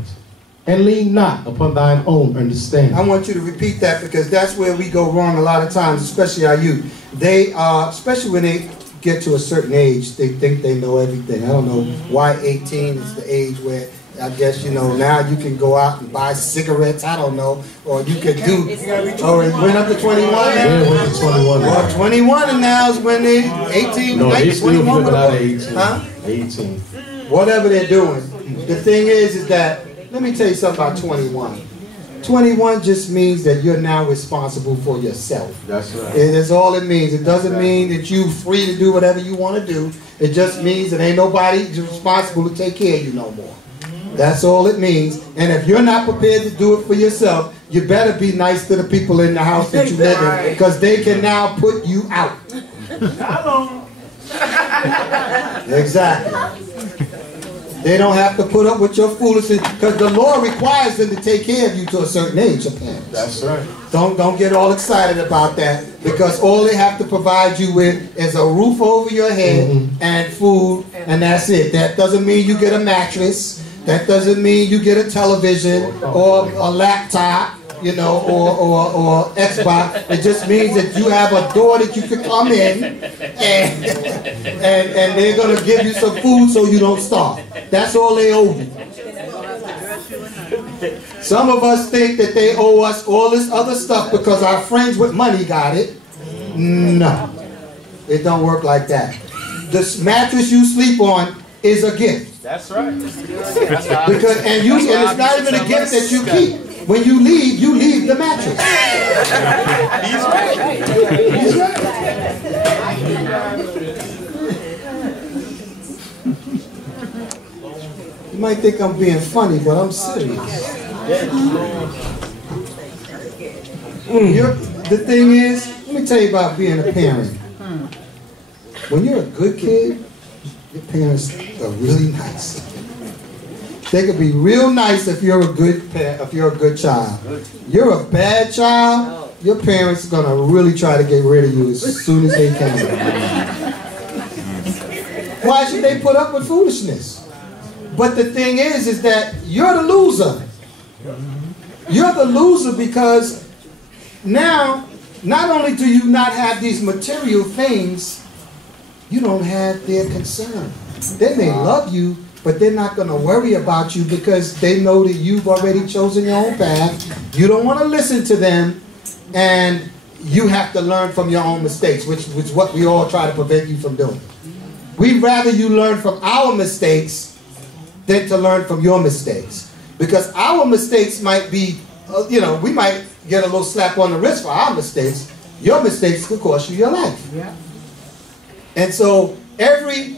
and lean not upon thine own understanding. I want you to repeat that because that's where we go wrong a lot of times, especially our youth. They especially when they get to a certain age, they think they know everything. I don't know why 18 is the age where I guess, you know, now you can go out and buy cigarettes, I don't know, or you could do, oh, it went up to 21 now? Yeah, it went to 21 now. Well, 21 and now is when they, 18, No, they 19, still 21. giving out 18. Huh? 18. Whatever they're doing. The thing is that, let me tell you something about 21. 21 just means that you're now responsible for yourself. That's right. That's all it means. It doesn't mean that you're free to do whatever you want to do. It just means that ain't nobody responsible to take care of you no more. That's all it means. And if you're not prepared to do it for yourself, you better be nice to the people in the house that you live in, because they can now put you out. Exactly. They don't have to put up with your foolishness, because the law requires them to take care of you to a certain age, apparently. That's right. Don't get all excited about that, because all they have to provide you with is a roof over your head and food, and that's it. That doesn't mean you get a mattress. That doesn't mean you get a television or a laptop, you know, or Xbox. It just means that you have a door that you can come in, and they're going to give you some food so you don't starve. That's all they owe you. Some of us think that they owe us all this other stuff because our friends with money got it. No, it don't work like that. The mattress you sleep on is a gift. That's right. Because and it's not even a gift that you keep. When you leave the mattress. He's right. He's right. You might think I'm being funny, but I'm serious. The thing is, let me tell you about being a parent. When you're a good kid, your parents are really nice. They could be real nice if you're a good parent, if you're a good child. You're a bad child, your parents are gonna really try to get rid of you as soon as they can. Why should they put up with foolishness? But the thing is that you're the loser. You're the loser because now, not only do you not have these material things, you don't have their concern. They may love you, but they're not going to worry about you because they know that you've already chosen your own path. You don't want to listen to them, and you have to learn from your own mistakes, which is what we all try to prevent you from doing. We'd rather you learn from our mistakes than to learn from your mistakes. Because our mistakes might be, you know, we might get a little slap on the wrist for our mistakes. Your mistakes could cost you your life. Yeah. And so they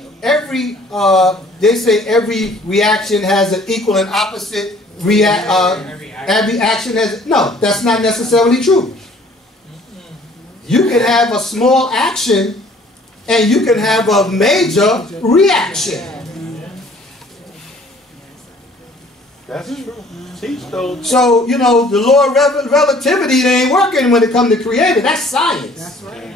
say every reaction has an equal and opposite every action has, no, that's not necessarily true. You can have a small action and you can have a major reaction. That's true. Teach those. So, you know, the law of relativity, they ain't working when it comes to creating. That's science. That's right.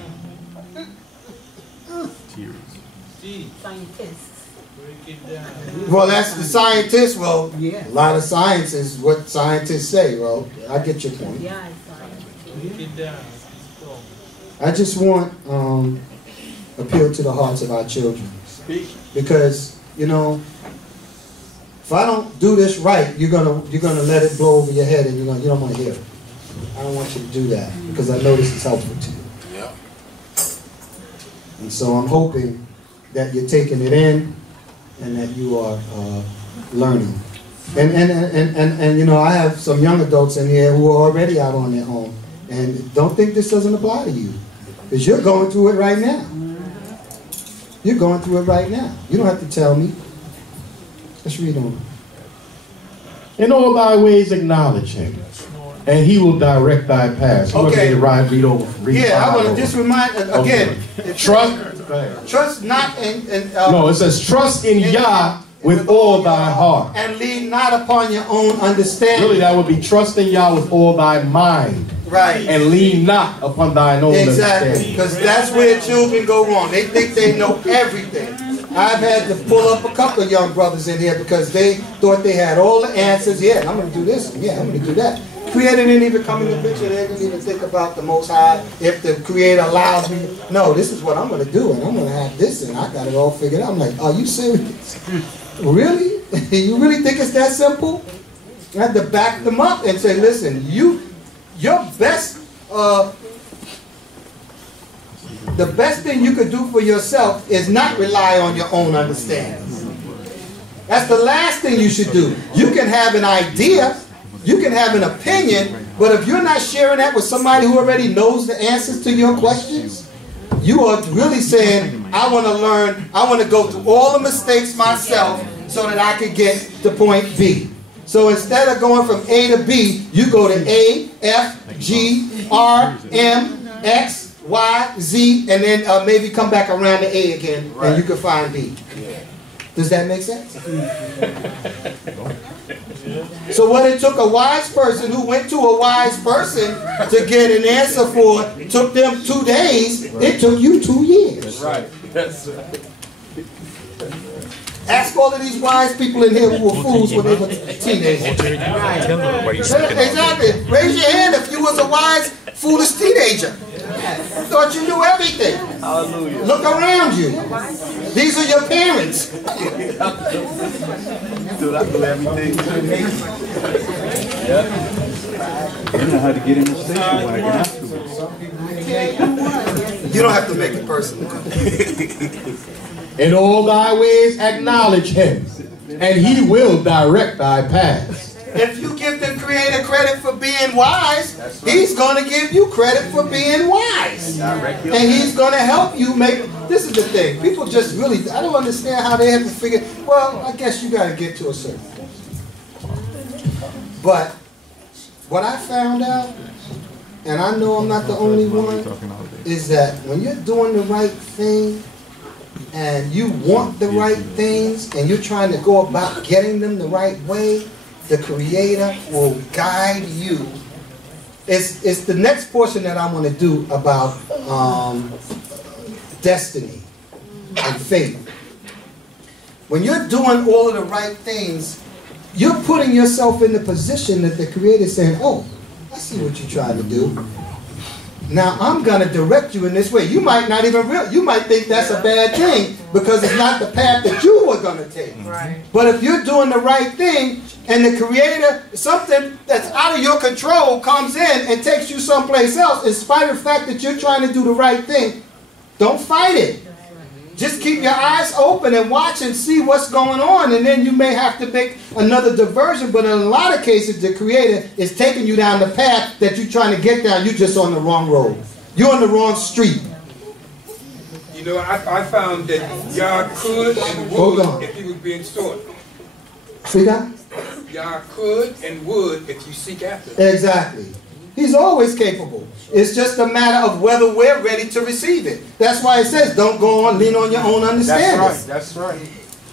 Scientists. Well, that's the scientists. Well, a lot of science is what scientists say. Well, I get your point. Yeah, it's science. I just want appeal to the hearts of our children. Because, you know, if I don't do this right, you're gonna let it blow over your head, and you don't want to hear it. I don't want you to do that because I know this is helpful to you. Yeah. And so I'm hoping that you're taking it in and that you are learning. And you know, I have some young adults in here who are already out on their own, and don't think this doesn't apply to you, because you're going through it right now. You're going through it right now. You don't have to tell me. Let's read on. In all thy ways acknowledge him, and he will direct thy paths. Okay. Read over. Yeah, I want to just remind again. Trust not in. No, it says trust in Yah with all thy heart, and lean not upon your own understanding. Really, that would be trust in Yah with all thy mind. Right. And lean not upon thine own understanding. Exactly, because that's where children go wrong. They think they know everything. I've had to pull up a couple of young brothers in here because they thought they had all the answers. Yeah, I'm going to do this. Yeah, I'm going to do that. Creator didn't even come in the picture. They didn't even think about the Most High. If the Creator allows me, no, this is what I'm going to do, and I'm going to have this, and I got it all figured out. I'm like, are you serious? Really? You really think it's that simple? You have to back them up and say, listen, your best, the best thing you could do for yourself is not rely on your own understanding. That's the last thing you should do. You can have an idea, you can have an opinion, but if you're not sharing that with somebody who already knows the answers to your questions, you are really saying, I want to learn, I want to go through all the mistakes myself so that I can get to point B. So instead of going from A to B, you go to A, F, G, R, M, X, Y, Z, and then maybe come back around to A again, and you can find B. Does that make sense? So what it took a wise person who went to a wise person to get an answer for took them 2 days, it took you 2 years. Right. Yes. Ask all of these wise people in here who were fools when they were teenagers. Right. Exactly. Raise your hand if you was a wise, foolish teenager. You thought you knew everything. Hallelujah. Look around you. These are your parents. Do I do everything? Yeah. I know how to get in the station wagon afterwards. You don't have to make it personal. In all thy ways acknowledge him, and he will direct thy paths. If you give the Creator credit for being wise, He's going to give you credit for being wise. And He's going to help you make... This is the thing. People just really... I don't understand how they have to figure... Well, I guess you got to get to a certain point. But what I found out, and I know I'm not the only one, is that when you're doing the right thing, and you want the right things, and you're trying to go about getting them the right way, the Creator will guide you. It's the next portion that I'm going to do about destiny and faith. When you're doing all of the right things, you're putting yourself in the position that the Creator is saying, oh, I see what you're trying to do. Now I'm going to direct you in this way. You might not even realize, you might think that's a bad thing because it's not the path that you were going to take. Right. But if you're doing the right thing and the Creator, something that's out of your control comes in and takes you someplace else, in spite of the fact that you're trying to do the right thing, don't fight it. Just keep your eyes open and watch and see what's going on, and then you may have to make another diversion, but in a lot of cases, the Creator is taking you down the path that you're trying to get down. You're just on the wrong road. You're on the wrong street. You know, I found that Yah could and would if he was being sought. See that? Yah could and would if you seek after him. Exactly. He's always capable. It's just a matter of whether we're ready to receive it. That's why it says, don't go on, lean on your own understanding. That's right.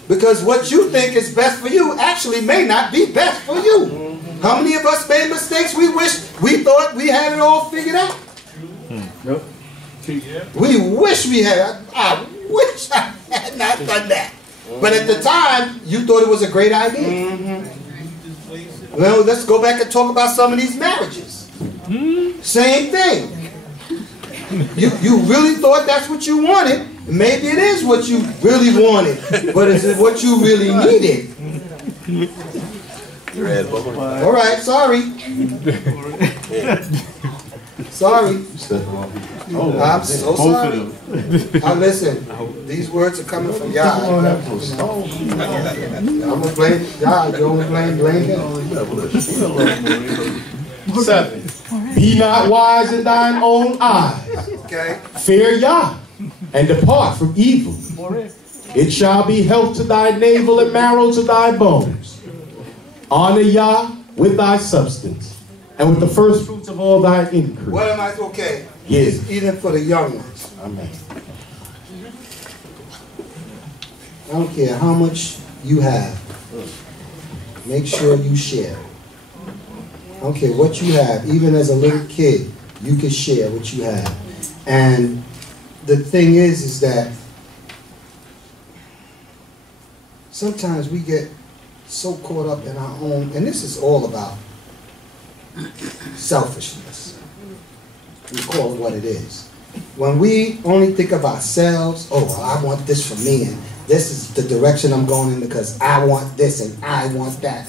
Because what you think is best for you actually may not be best for you. How many of us made mistakes we wish we thought we had it all figured out? Yep. We wish we had. I wish I had not done that. But at the time, you thought it was a great idea. Well, let's go back and talk about some of these marriages. Same thing. You really thought that's what you wanted. Maybe it is what you really wanted, but is it what you really needed? All right, sorry. Sorry. I'm so sorry. Now listen, these words are coming from Yah. I'm going to blame Yah. You don't blame him. 7. Be not wise in thine own eyes. Okay. Fear Yah, and depart from evil. It shall be health to thy navel and marrow to thy bones. Honor Yah with thy substance, and with the first fruits of all thy increase. What am I? Okay. Yes. Even for the young ones. Amen. I don't care how much you have. Make sure you share. I don't care what you have. Even as a little kid, you can share what you have. And the thing is that sometimes we get so caught up in our own, and this is all about selfishness. We call it what it is. When we only think of ourselves, oh, well, I want this for me, and this is the direction I'm going in because I want this and I want that.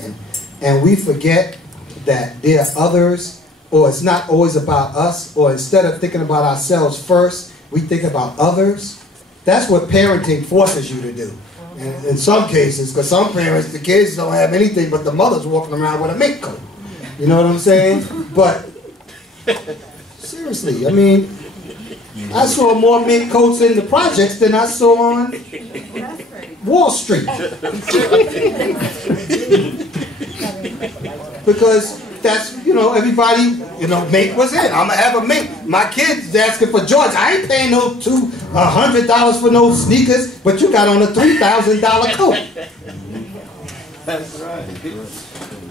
And we forget that there are others, or it's not always about us, or instead of thinking about ourselves first, we think about others. That's what parenting forces you to do. And in some cases, because some parents, the kids don't have anything but the mother's walking around with a mink coat. You know what I'm saying? But seriously, I mean, I saw more mink coats in the projects than I saw on Wall Street. Because that's, you know, everybody, you know, mink was in. I'm going to have a mink. My kid's asking for George. I ain't paying no $100 for no sneakers, but you got on a $3,000 coat. That's right.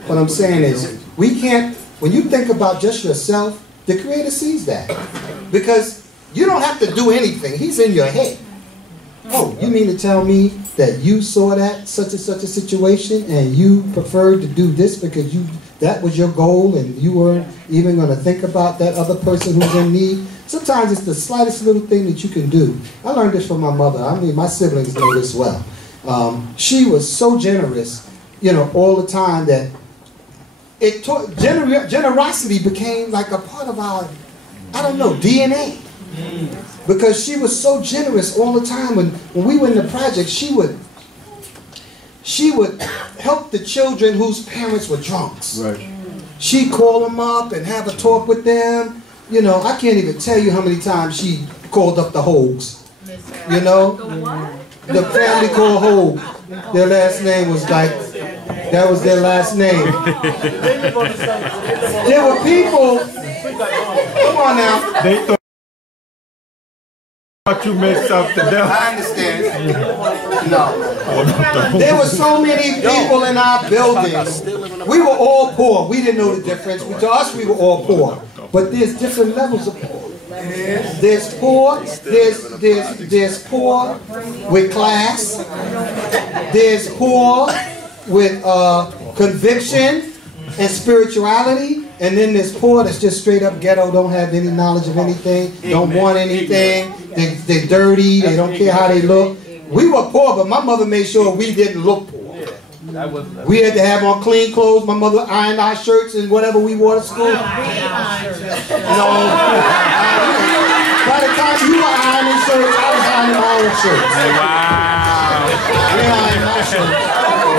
What I'm saying is, we can't, when you think about just yourself, the Creator sees that. Because you don't have to do anything. He's in your head. Oh, you mean to tell me that you saw that such and such a situation and you preferred to do this because that was your goal and you weren't even going to think about that other person who's in need? Sometimes it's the slightest little thing that you can do. I learned this from my mother. I mean, my siblings know this well. She was so generous, you know, all the time that it taught, generosity became like a part of our, I don't know, DNA. Because she was so generous all the time. When we were in the project, she would help the children whose parents were drunks. Right. She'd call them up and have a talk with them. You know, I can't even tell you how many times she called up the Hogues. You know? The family called Hogue. Their last name was like, that was their last name. There were people, come on now. They thought you mixed up the devil. I understand. No. There were so many people in our buildings. We were all poor. We didn't know the difference. To us, we were all poor. But there's different levels of poor. There's poor. There's poor with class. There's poor with conviction and spirituality. And then there's poor that's just straight up ghetto, don't have any knowledge of anything, don't want anything, they're dirty, they don't care how they look. We were poor, but my mother made sure we didn't look poor. We had to have on clean clothes. My mother ironed our shirts and whatever we wore to school. By the time you were ironing shirts, I was ironing my own shirts. We ironed my shirts.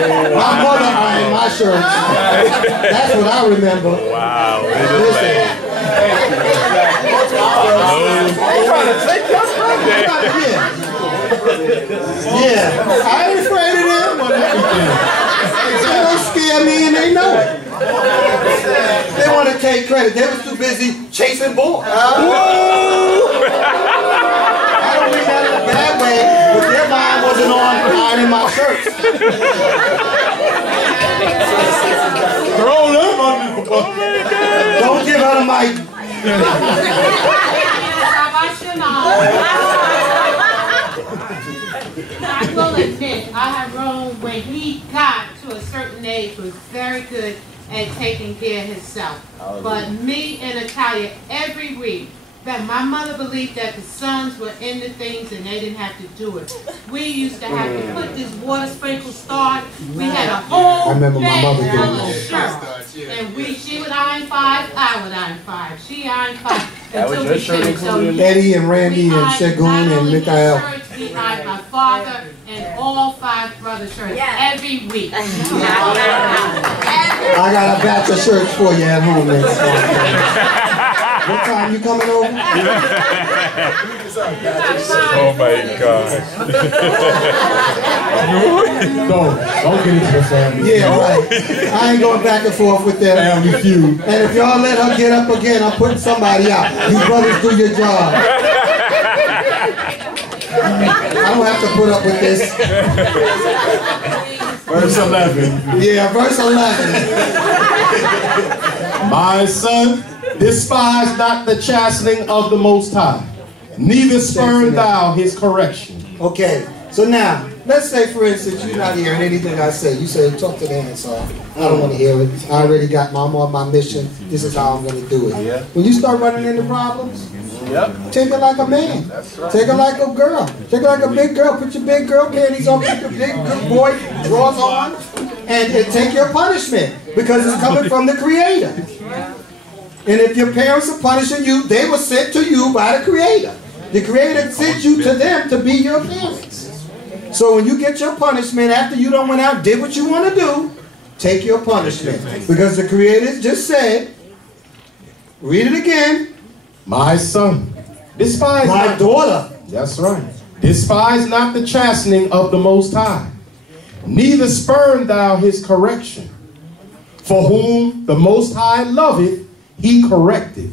My mother ironed my shirts. That's what I remember. Wow. Listen. Yeah. I ain't afraid of them. They don't scare me and they know it. They want to take credit. They was too busy chasing boys. I don't mean that in a bad way, but their mind wasn't on ironing my shirts. Throw them on the Don't give her the mic. I will admit, I have grown when he got to a certain age, was very good at taking care of himself. But me and Natalia, every week, that my mother believed that the sons were in the things and they didn't have to do it. We used to have to put this water sprinkle start. We had a whole bag full of shirts. And she would iron 5, I would iron 5. She ironed 5. That was your shirt including Eddie and Randy and Shagun and Mikhail. We ironed my father and all 5 brothers' shirts every week. I got a batch of shirts for you at home next month. What time you coming over? Oh my gosh. Don't get into the family. Yeah, right. I ain't going back and forth with them. Family feud. And if y'all let her get up again, I'm putting somebody out. You brothers do your job. I don't have to put up with this. Verse 11. Yeah, verse 11. My son, despise not the chastening of the Most High, neither spurn thou his correction. Okay, so now, let's say for instance, you're not hearing anything I say. You say, talk to the answer. I don't want to hear it. I already got I'm on my mission. This is how I'm going to do it. When you start running into problems, Yep. Take it like a man. That's right. Take it like a girl. Take it like a big girl. Put your big girl panties on, put your big good boy drawers on, and take your punishment because it's coming from the Creator. And if your parents are punishing you, they were sent to you by the Creator. The Creator sent you to them to be your parents. So when you get your punishment after you done went out and did what you want to do, take your punishment. Because the Creator just said, read it again. My son, despise my not, daughter. That's right. Despise not the chastening of the Most High, neither spurn thou his correction. For whom the Most High loveth, he correcteth,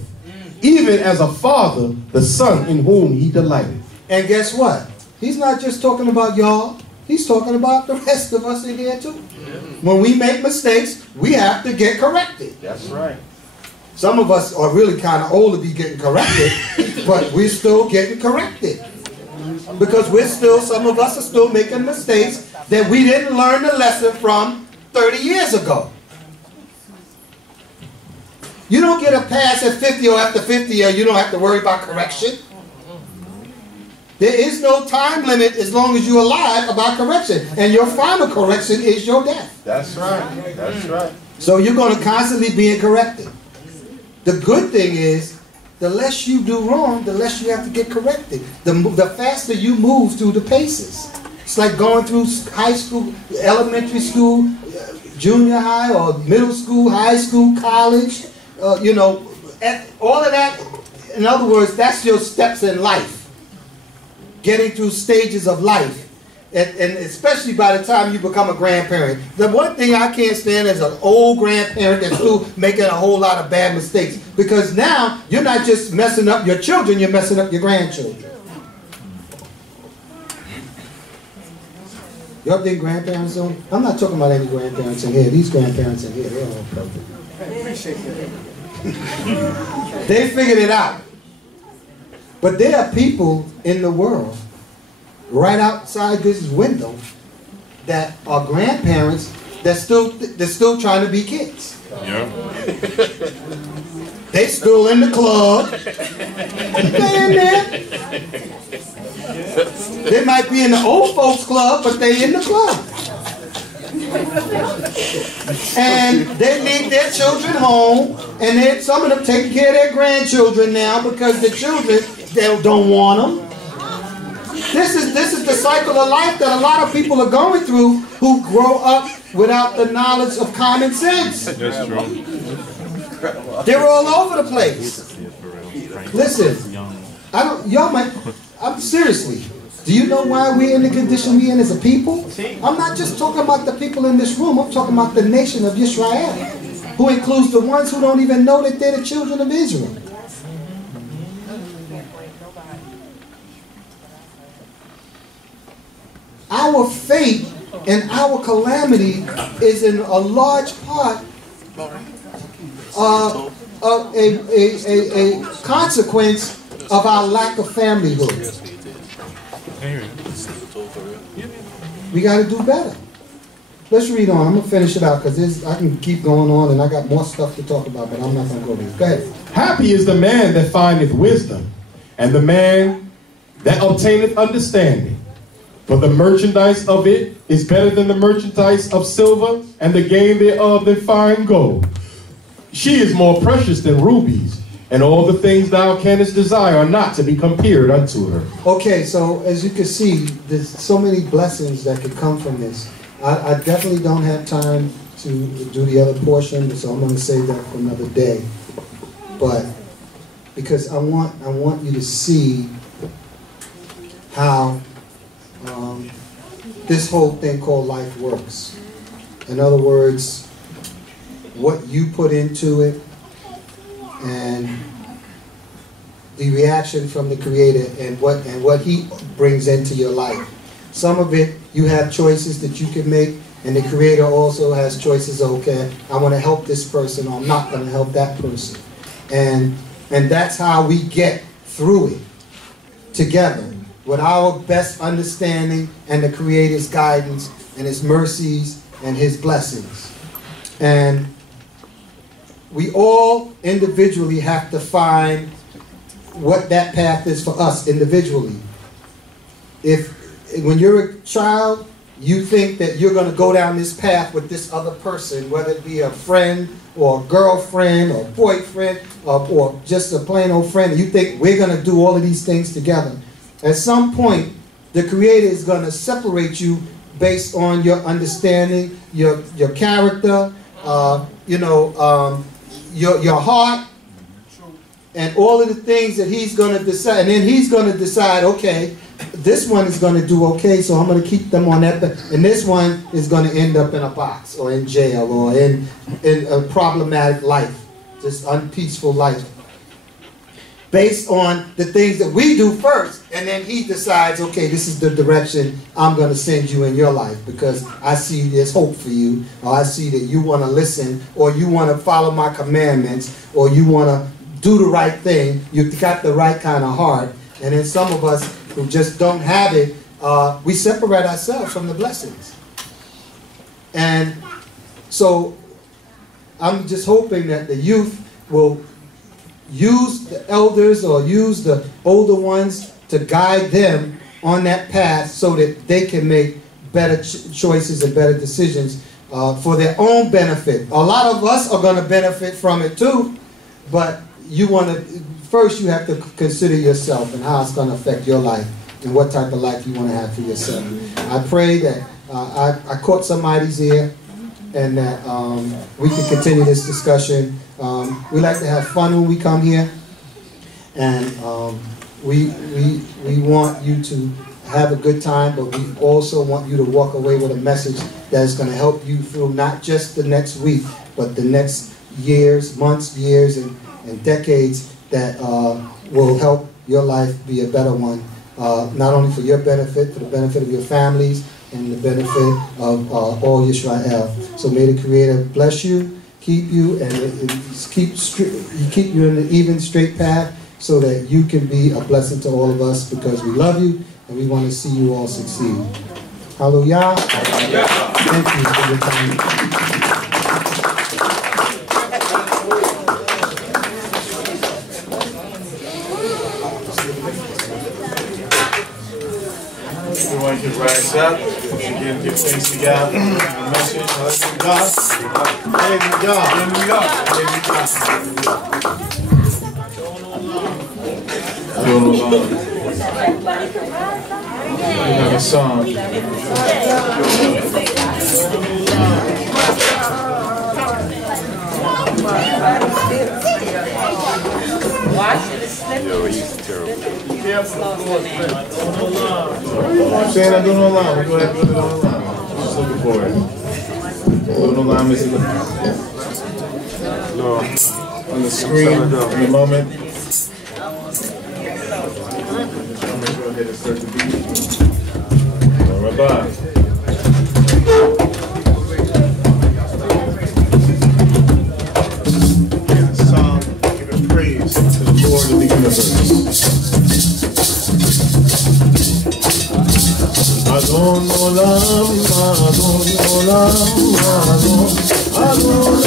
even as a father the son in whom he delighteth. And guess what? He's not just talking about y'all. He's talking about the rest of us in here too. When we make mistakes, we have to get corrected. That's right. Some of us are really kind of old to be getting corrected, but we're still getting corrected. Because some of us are still making mistakes that we didn't learn the lesson from 30 years ago. You don't get a pass at 50 or after 50 or you don't have to worry about correction. There is no time limit as long as you're alive about correction. And your final correction is your death. That's right. That's right. So you're going to constantly be corrected. The good thing is, the less you do wrong, the less you have to get corrected. The faster you move through the paces. It's like going through high school, elementary school, junior high, or middle school, high school, college. You know, all of that. In other words, that's your steps in life. Getting through stages of life. And especially by the time you become a grandparent. The one thing I can't stand is an old grandparent that's still making a whole lot of bad mistakes. Because now, you're not just messing up your children, you're messing up your grandchildren. Y'all think grandparents don't? I'm not talking about any grandparents in here. These grandparents in here, they're all perfect. They figured it out. But there are people in the world right outside this window that are grandparents they're still trying to be kids. Yeah. They still in the club. They in there. They might be in the old folks club, but they in the club. And they leave their children home, and some of them taking care of their grandchildren now because the children they don't want them. This is the cycle of life that a lot of people are going through who grow up without the knowledge of common sense. That's true. They're all over the place. Listen, I'm seriously, do you know why we're in the condition we're in as a people? I'm not just talking about the people in this room, I'm talking about the nation of Israel, who includes the ones who don't even know that they're the children of Israel. Our fate and our calamity is in a large part a consequence of our lack of familyhood. We got to do better. Let's read on. I'm going to finish it out because I can keep going on and I got more stuff to talk about, but I'm not going to go there. Go ahead. Happy is the man that findeth wisdom, and the man that obtaineth understanding. For the merchandise of it is better than the merchandise of silver, and the gain thereof than fine gold. She is more precious than rubies, and all the things thou canst desire are not to be compared unto her. Okay, so as you can see, there's so many blessings that could come from this. I definitely don't have time to do the other portion, so I'm going to save that for another day. But because I want you to see how this whole thing called life works. In other words, what you put into it and the reaction from the Creator and what He brings into your life. Some of it, you have choices that you can make, and the Creator also has choices. Okay, I want to help this person, or I'm not going to help that person, and that's how we get through it together with our best understanding and the Creator's guidance and His mercies and His blessings. And we all individually have to find what that path is for us individually. If when you're a child, you think that you're going to go down this path with this other person, whether it be a friend or a girlfriend or boyfriend or just a plain old friend, and you think we're going to do all of these things together. At some point, the Creator is going to separate you based on your understanding, your character, your heart, and all of the things that He's going to decide. And then He's going to decide, okay, this one is going to do okay, so I'm going to keep them on that. And this one is going to end up in a box or in jail or in a problematic life, just unpeaceful life. Based on the things that we do first, and then He decides, okay, this is the direction I'm going to send you in your life because I see there's hope for you, or I see that you want to listen, or you want to follow my commandments, or you want to do the right thing, you've got the right kind of heart. And then some of us who just don't have it, we separate ourselves from the blessings. And so I'm just hoping that the youth will use the elders or use the older ones to guide them on that path so that they can make better choices and better decisions for their own benefit. A lot of us are going to benefit from it too, but first you have to consider yourself and how it's going to affect your life and what type of life you want to have for yourself. I pray that I caught somebody's ear and that we can continue this discussion. We like to have fun when we come here, and we want you to have a good time, but we also want you to walk away with a message that is going to help you through not just the next week, but the next years, months, years, and decades that will help your life be a better one, not only for your benefit, for the benefit of your families, and the benefit of all Yisrael. So may the Creator bless you, keep you, and keep you in the even straight path so that you can be a blessing to all of us because we love you and we want to see you all succeed. Hallelujah. Thank you for your time. Everyone can rise up. Again, give thanks to God. The message. We have a song. Yo, he's terrible. I'm saying I'm doing online. We're going to do it online. Just looking for it. Doing online is on the screen in a moment. I'm going to go ahead and start the beat. All right, bye. Song giving praise to the Lord of the universe. Adon olam, Adon olam, Adon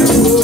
Oh,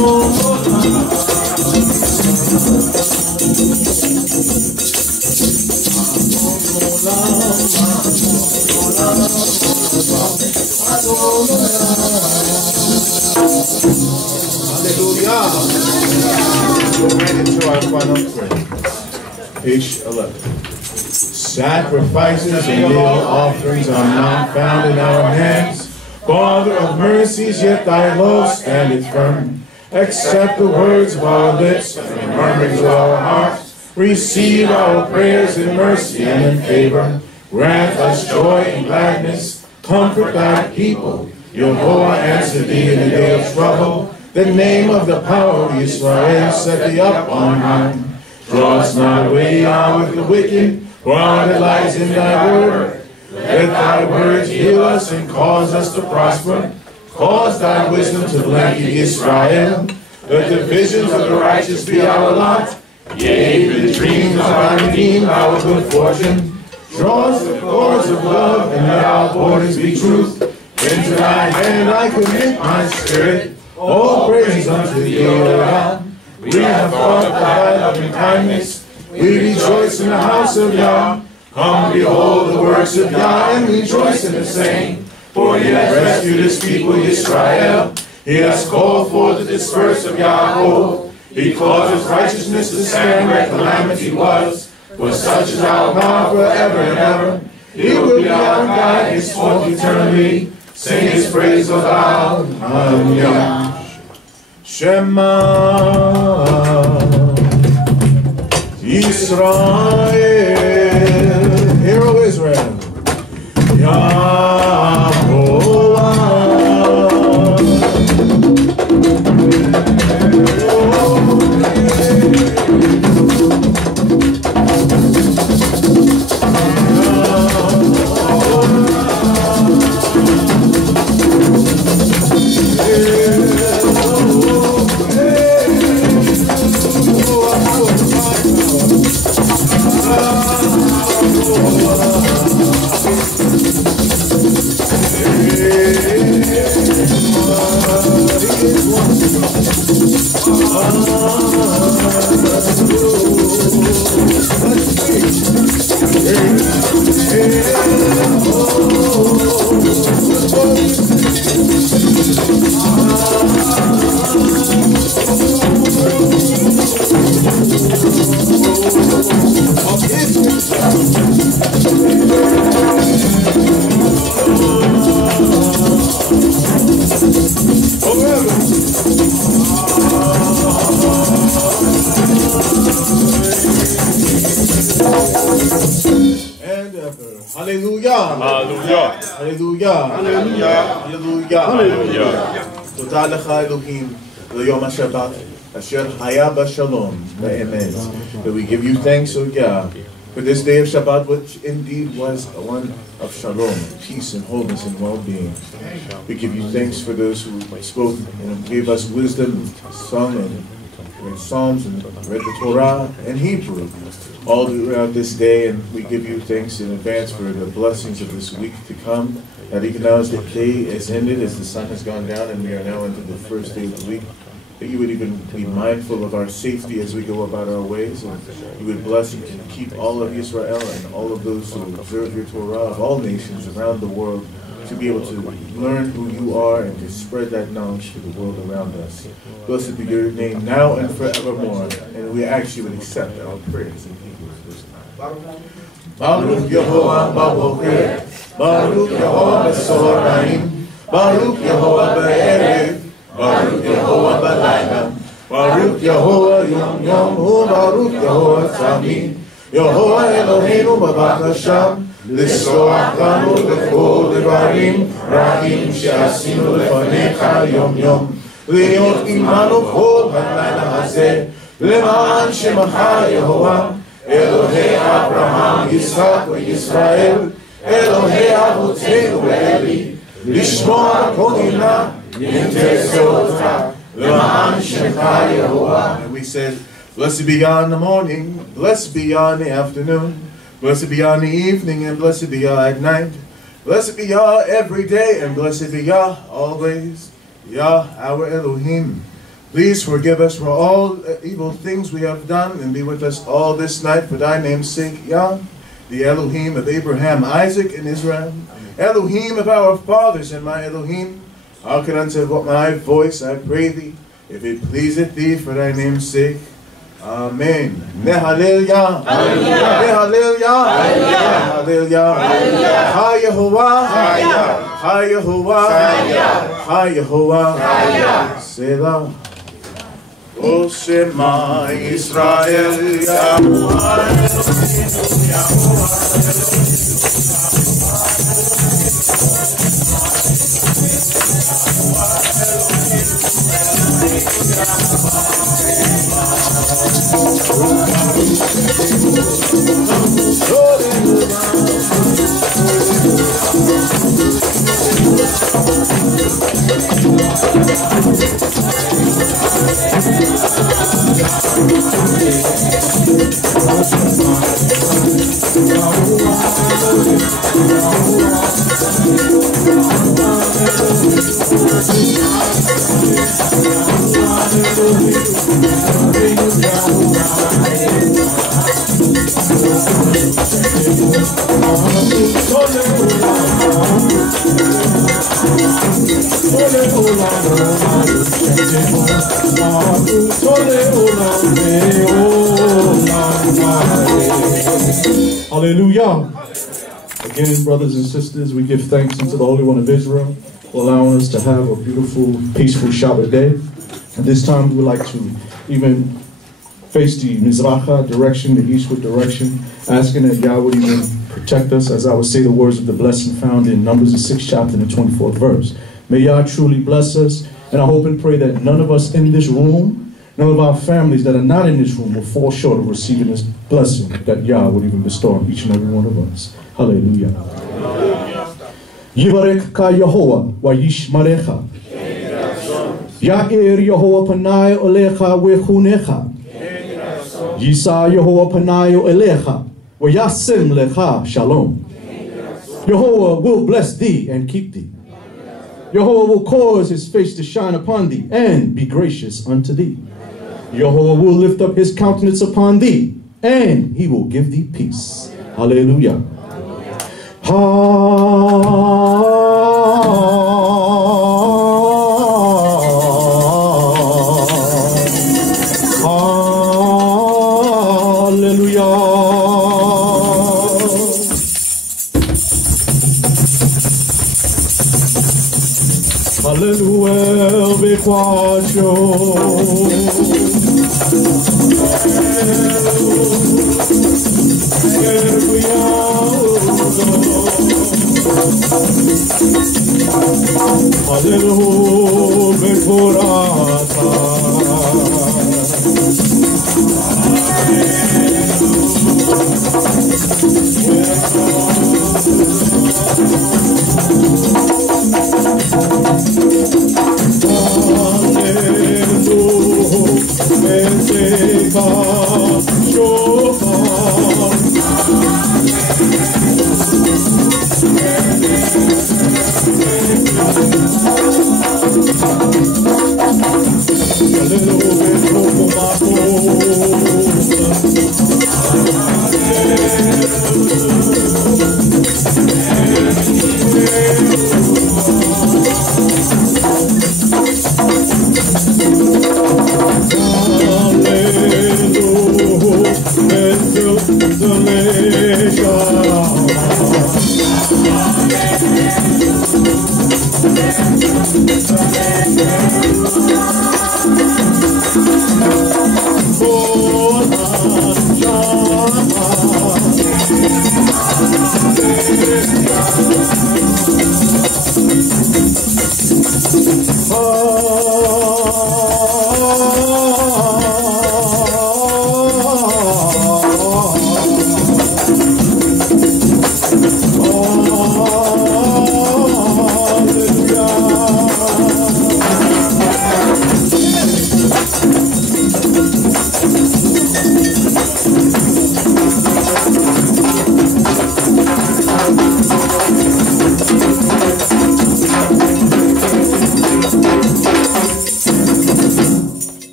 Hallelujah. Go right into our final prayer. Page 11. Sacrifices and meal offerings are not found in our hands. Father of mercies, yet thy love standeth firm. Accept the words of our lips and the murmurings of our hearts. Receive our prayers in mercy and in favor. Grant us joy and gladness. Comfort thy people. Yehovah answer thee in the day of trouble. The name of the power of Israel set thee up on high. Draw us not away with the wicked, for our delight in thy word. Let thy words heal us and cause us to prosper. Cause thy wisdom to blanket Israel. Let the visions of the righteous be our lot. Yea, the dreams of our redeemed, our good fortune. Draw us the cords of love, and let our borders be truth. Into thy hand I commit my spirit. All praise unto thee, O God. We have thought of thy loving kindness. We rejoice in the house of Yah. Come, behold the works of Yah, and rejoice in the same. For he has rescued his people Israel. He has called forth the dispersed of Yaakov. He causes righteousness to stand where calamity was. For such is our God forever and ever. He will be our God henceforth eternally. Sing his praise aloud. Hallelujah. Shema Yisrael, Hear, O Israel, תודה לך אלוהים ליום השבת אשר היה בשלום באמת. That we give you thanks, O Yah, for this day of Shabbat, which indeed was one of shalom, peace and wholeness and well-being. We give you thanks for those who spoke and gave us wisdom, sung and read Psalms and read the Torah and Hebrew all throughout this day, and we give you thanks in advance for the blessings of this week to come. That even now as the day is ended, as the sun has gone down, and we are now into the first day of the week, that you would even be mindful of our safety as we go about our ways, and you would bless and keep all of Israel and all of those who observe your Torah of all nations around the world to be able to learn who you are and to spread that knowledge to the world around us. Blessed be your name now and forevermore, and we actually would accept our prayers in Hebrew. Baruch Yehovah Baboker, Baruch Yehovah Besoraim, Baruch Yehovah Be'erev, Baruch Yehovah Balayla, Baruch Yehovah Yom Yom, Baruch Yehovah Tamid, Yehovah Eloheinu B'Bakasham, L'Soach Lanu L'Kol Devarim Ra'im She'asinu Lefanecha Yom Yom, Le'yot Imanu Kol Halayla Hazeh, Le'ma'an Shemacha Yehovah, Elohei Abraham, Yitzchak וYisrael, Elohei Avotenu Eli, לשמוע קולנה, ונתעשה אותך, למען שמך יהוה. And we said, blessed be Yah in the morning, blessed be Yah in the afternoon, blessed be Yah in the evening, and blessed be Yah at night. Blessed be Yah every day, and blessed be Yah always. Yah, our Elohim, Please forgive us for all evil things we have done, and be with us all this night for thy name's sake, Yah, the Elohim of Abraham, Isaac, and Israel, Elohim of our fathers, and my Elohim. Hearken unto my voice, I pray thee, if it pleaseth thee for thy name's sake. Amen. Nehalel Yah. Nehalel Yah. Nehalel Yah. Ha Yehovah. Ha Yehovah. Ha Yehovah. Selah. O Shema Yisrael Hallelujah. Again, brothers and sisters, we give thanks unto the Holy One of Israel for allowing us to have a beautiful, peaceful Shabbat day. At this time, we would like to even face the Mizracha direction, the eastward direction, asking that Yah would even protect us, as I would say the words of the blessing found in Numbers, the 6th chapter and the 24th verse. May Yah truly bless us, and I hope and pray that none of us in this room, none of our families that are not in this room will fall short of receiving this blessing that Yah would even bestow on each and every one of us. Hallelujah. Yivarek ka Yehovah wa yishmarecha. Ya'ir Yehovah panai olecha vechunecha. Yisa Yehovah panai elecha wa yasim lecha shalom. Yehovah will bless thee and keep thee. Yehovah will cause his face to shine upon thee and be gracious unto thee. Yehovah will lift up his countenance upon thee, and he will give thee peace. Hallelujah. Hallelujah, Bequacho. Hallelujah, Bequorata.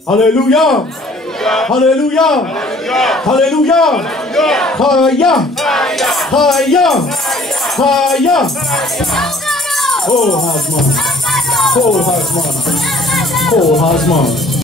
Hallelujah. Hallelujah. Hallelujah. Hallelujah. Hallelujah. Hallelujah. Oh, Hazman. Oh, Hazman. Oh, Hazman.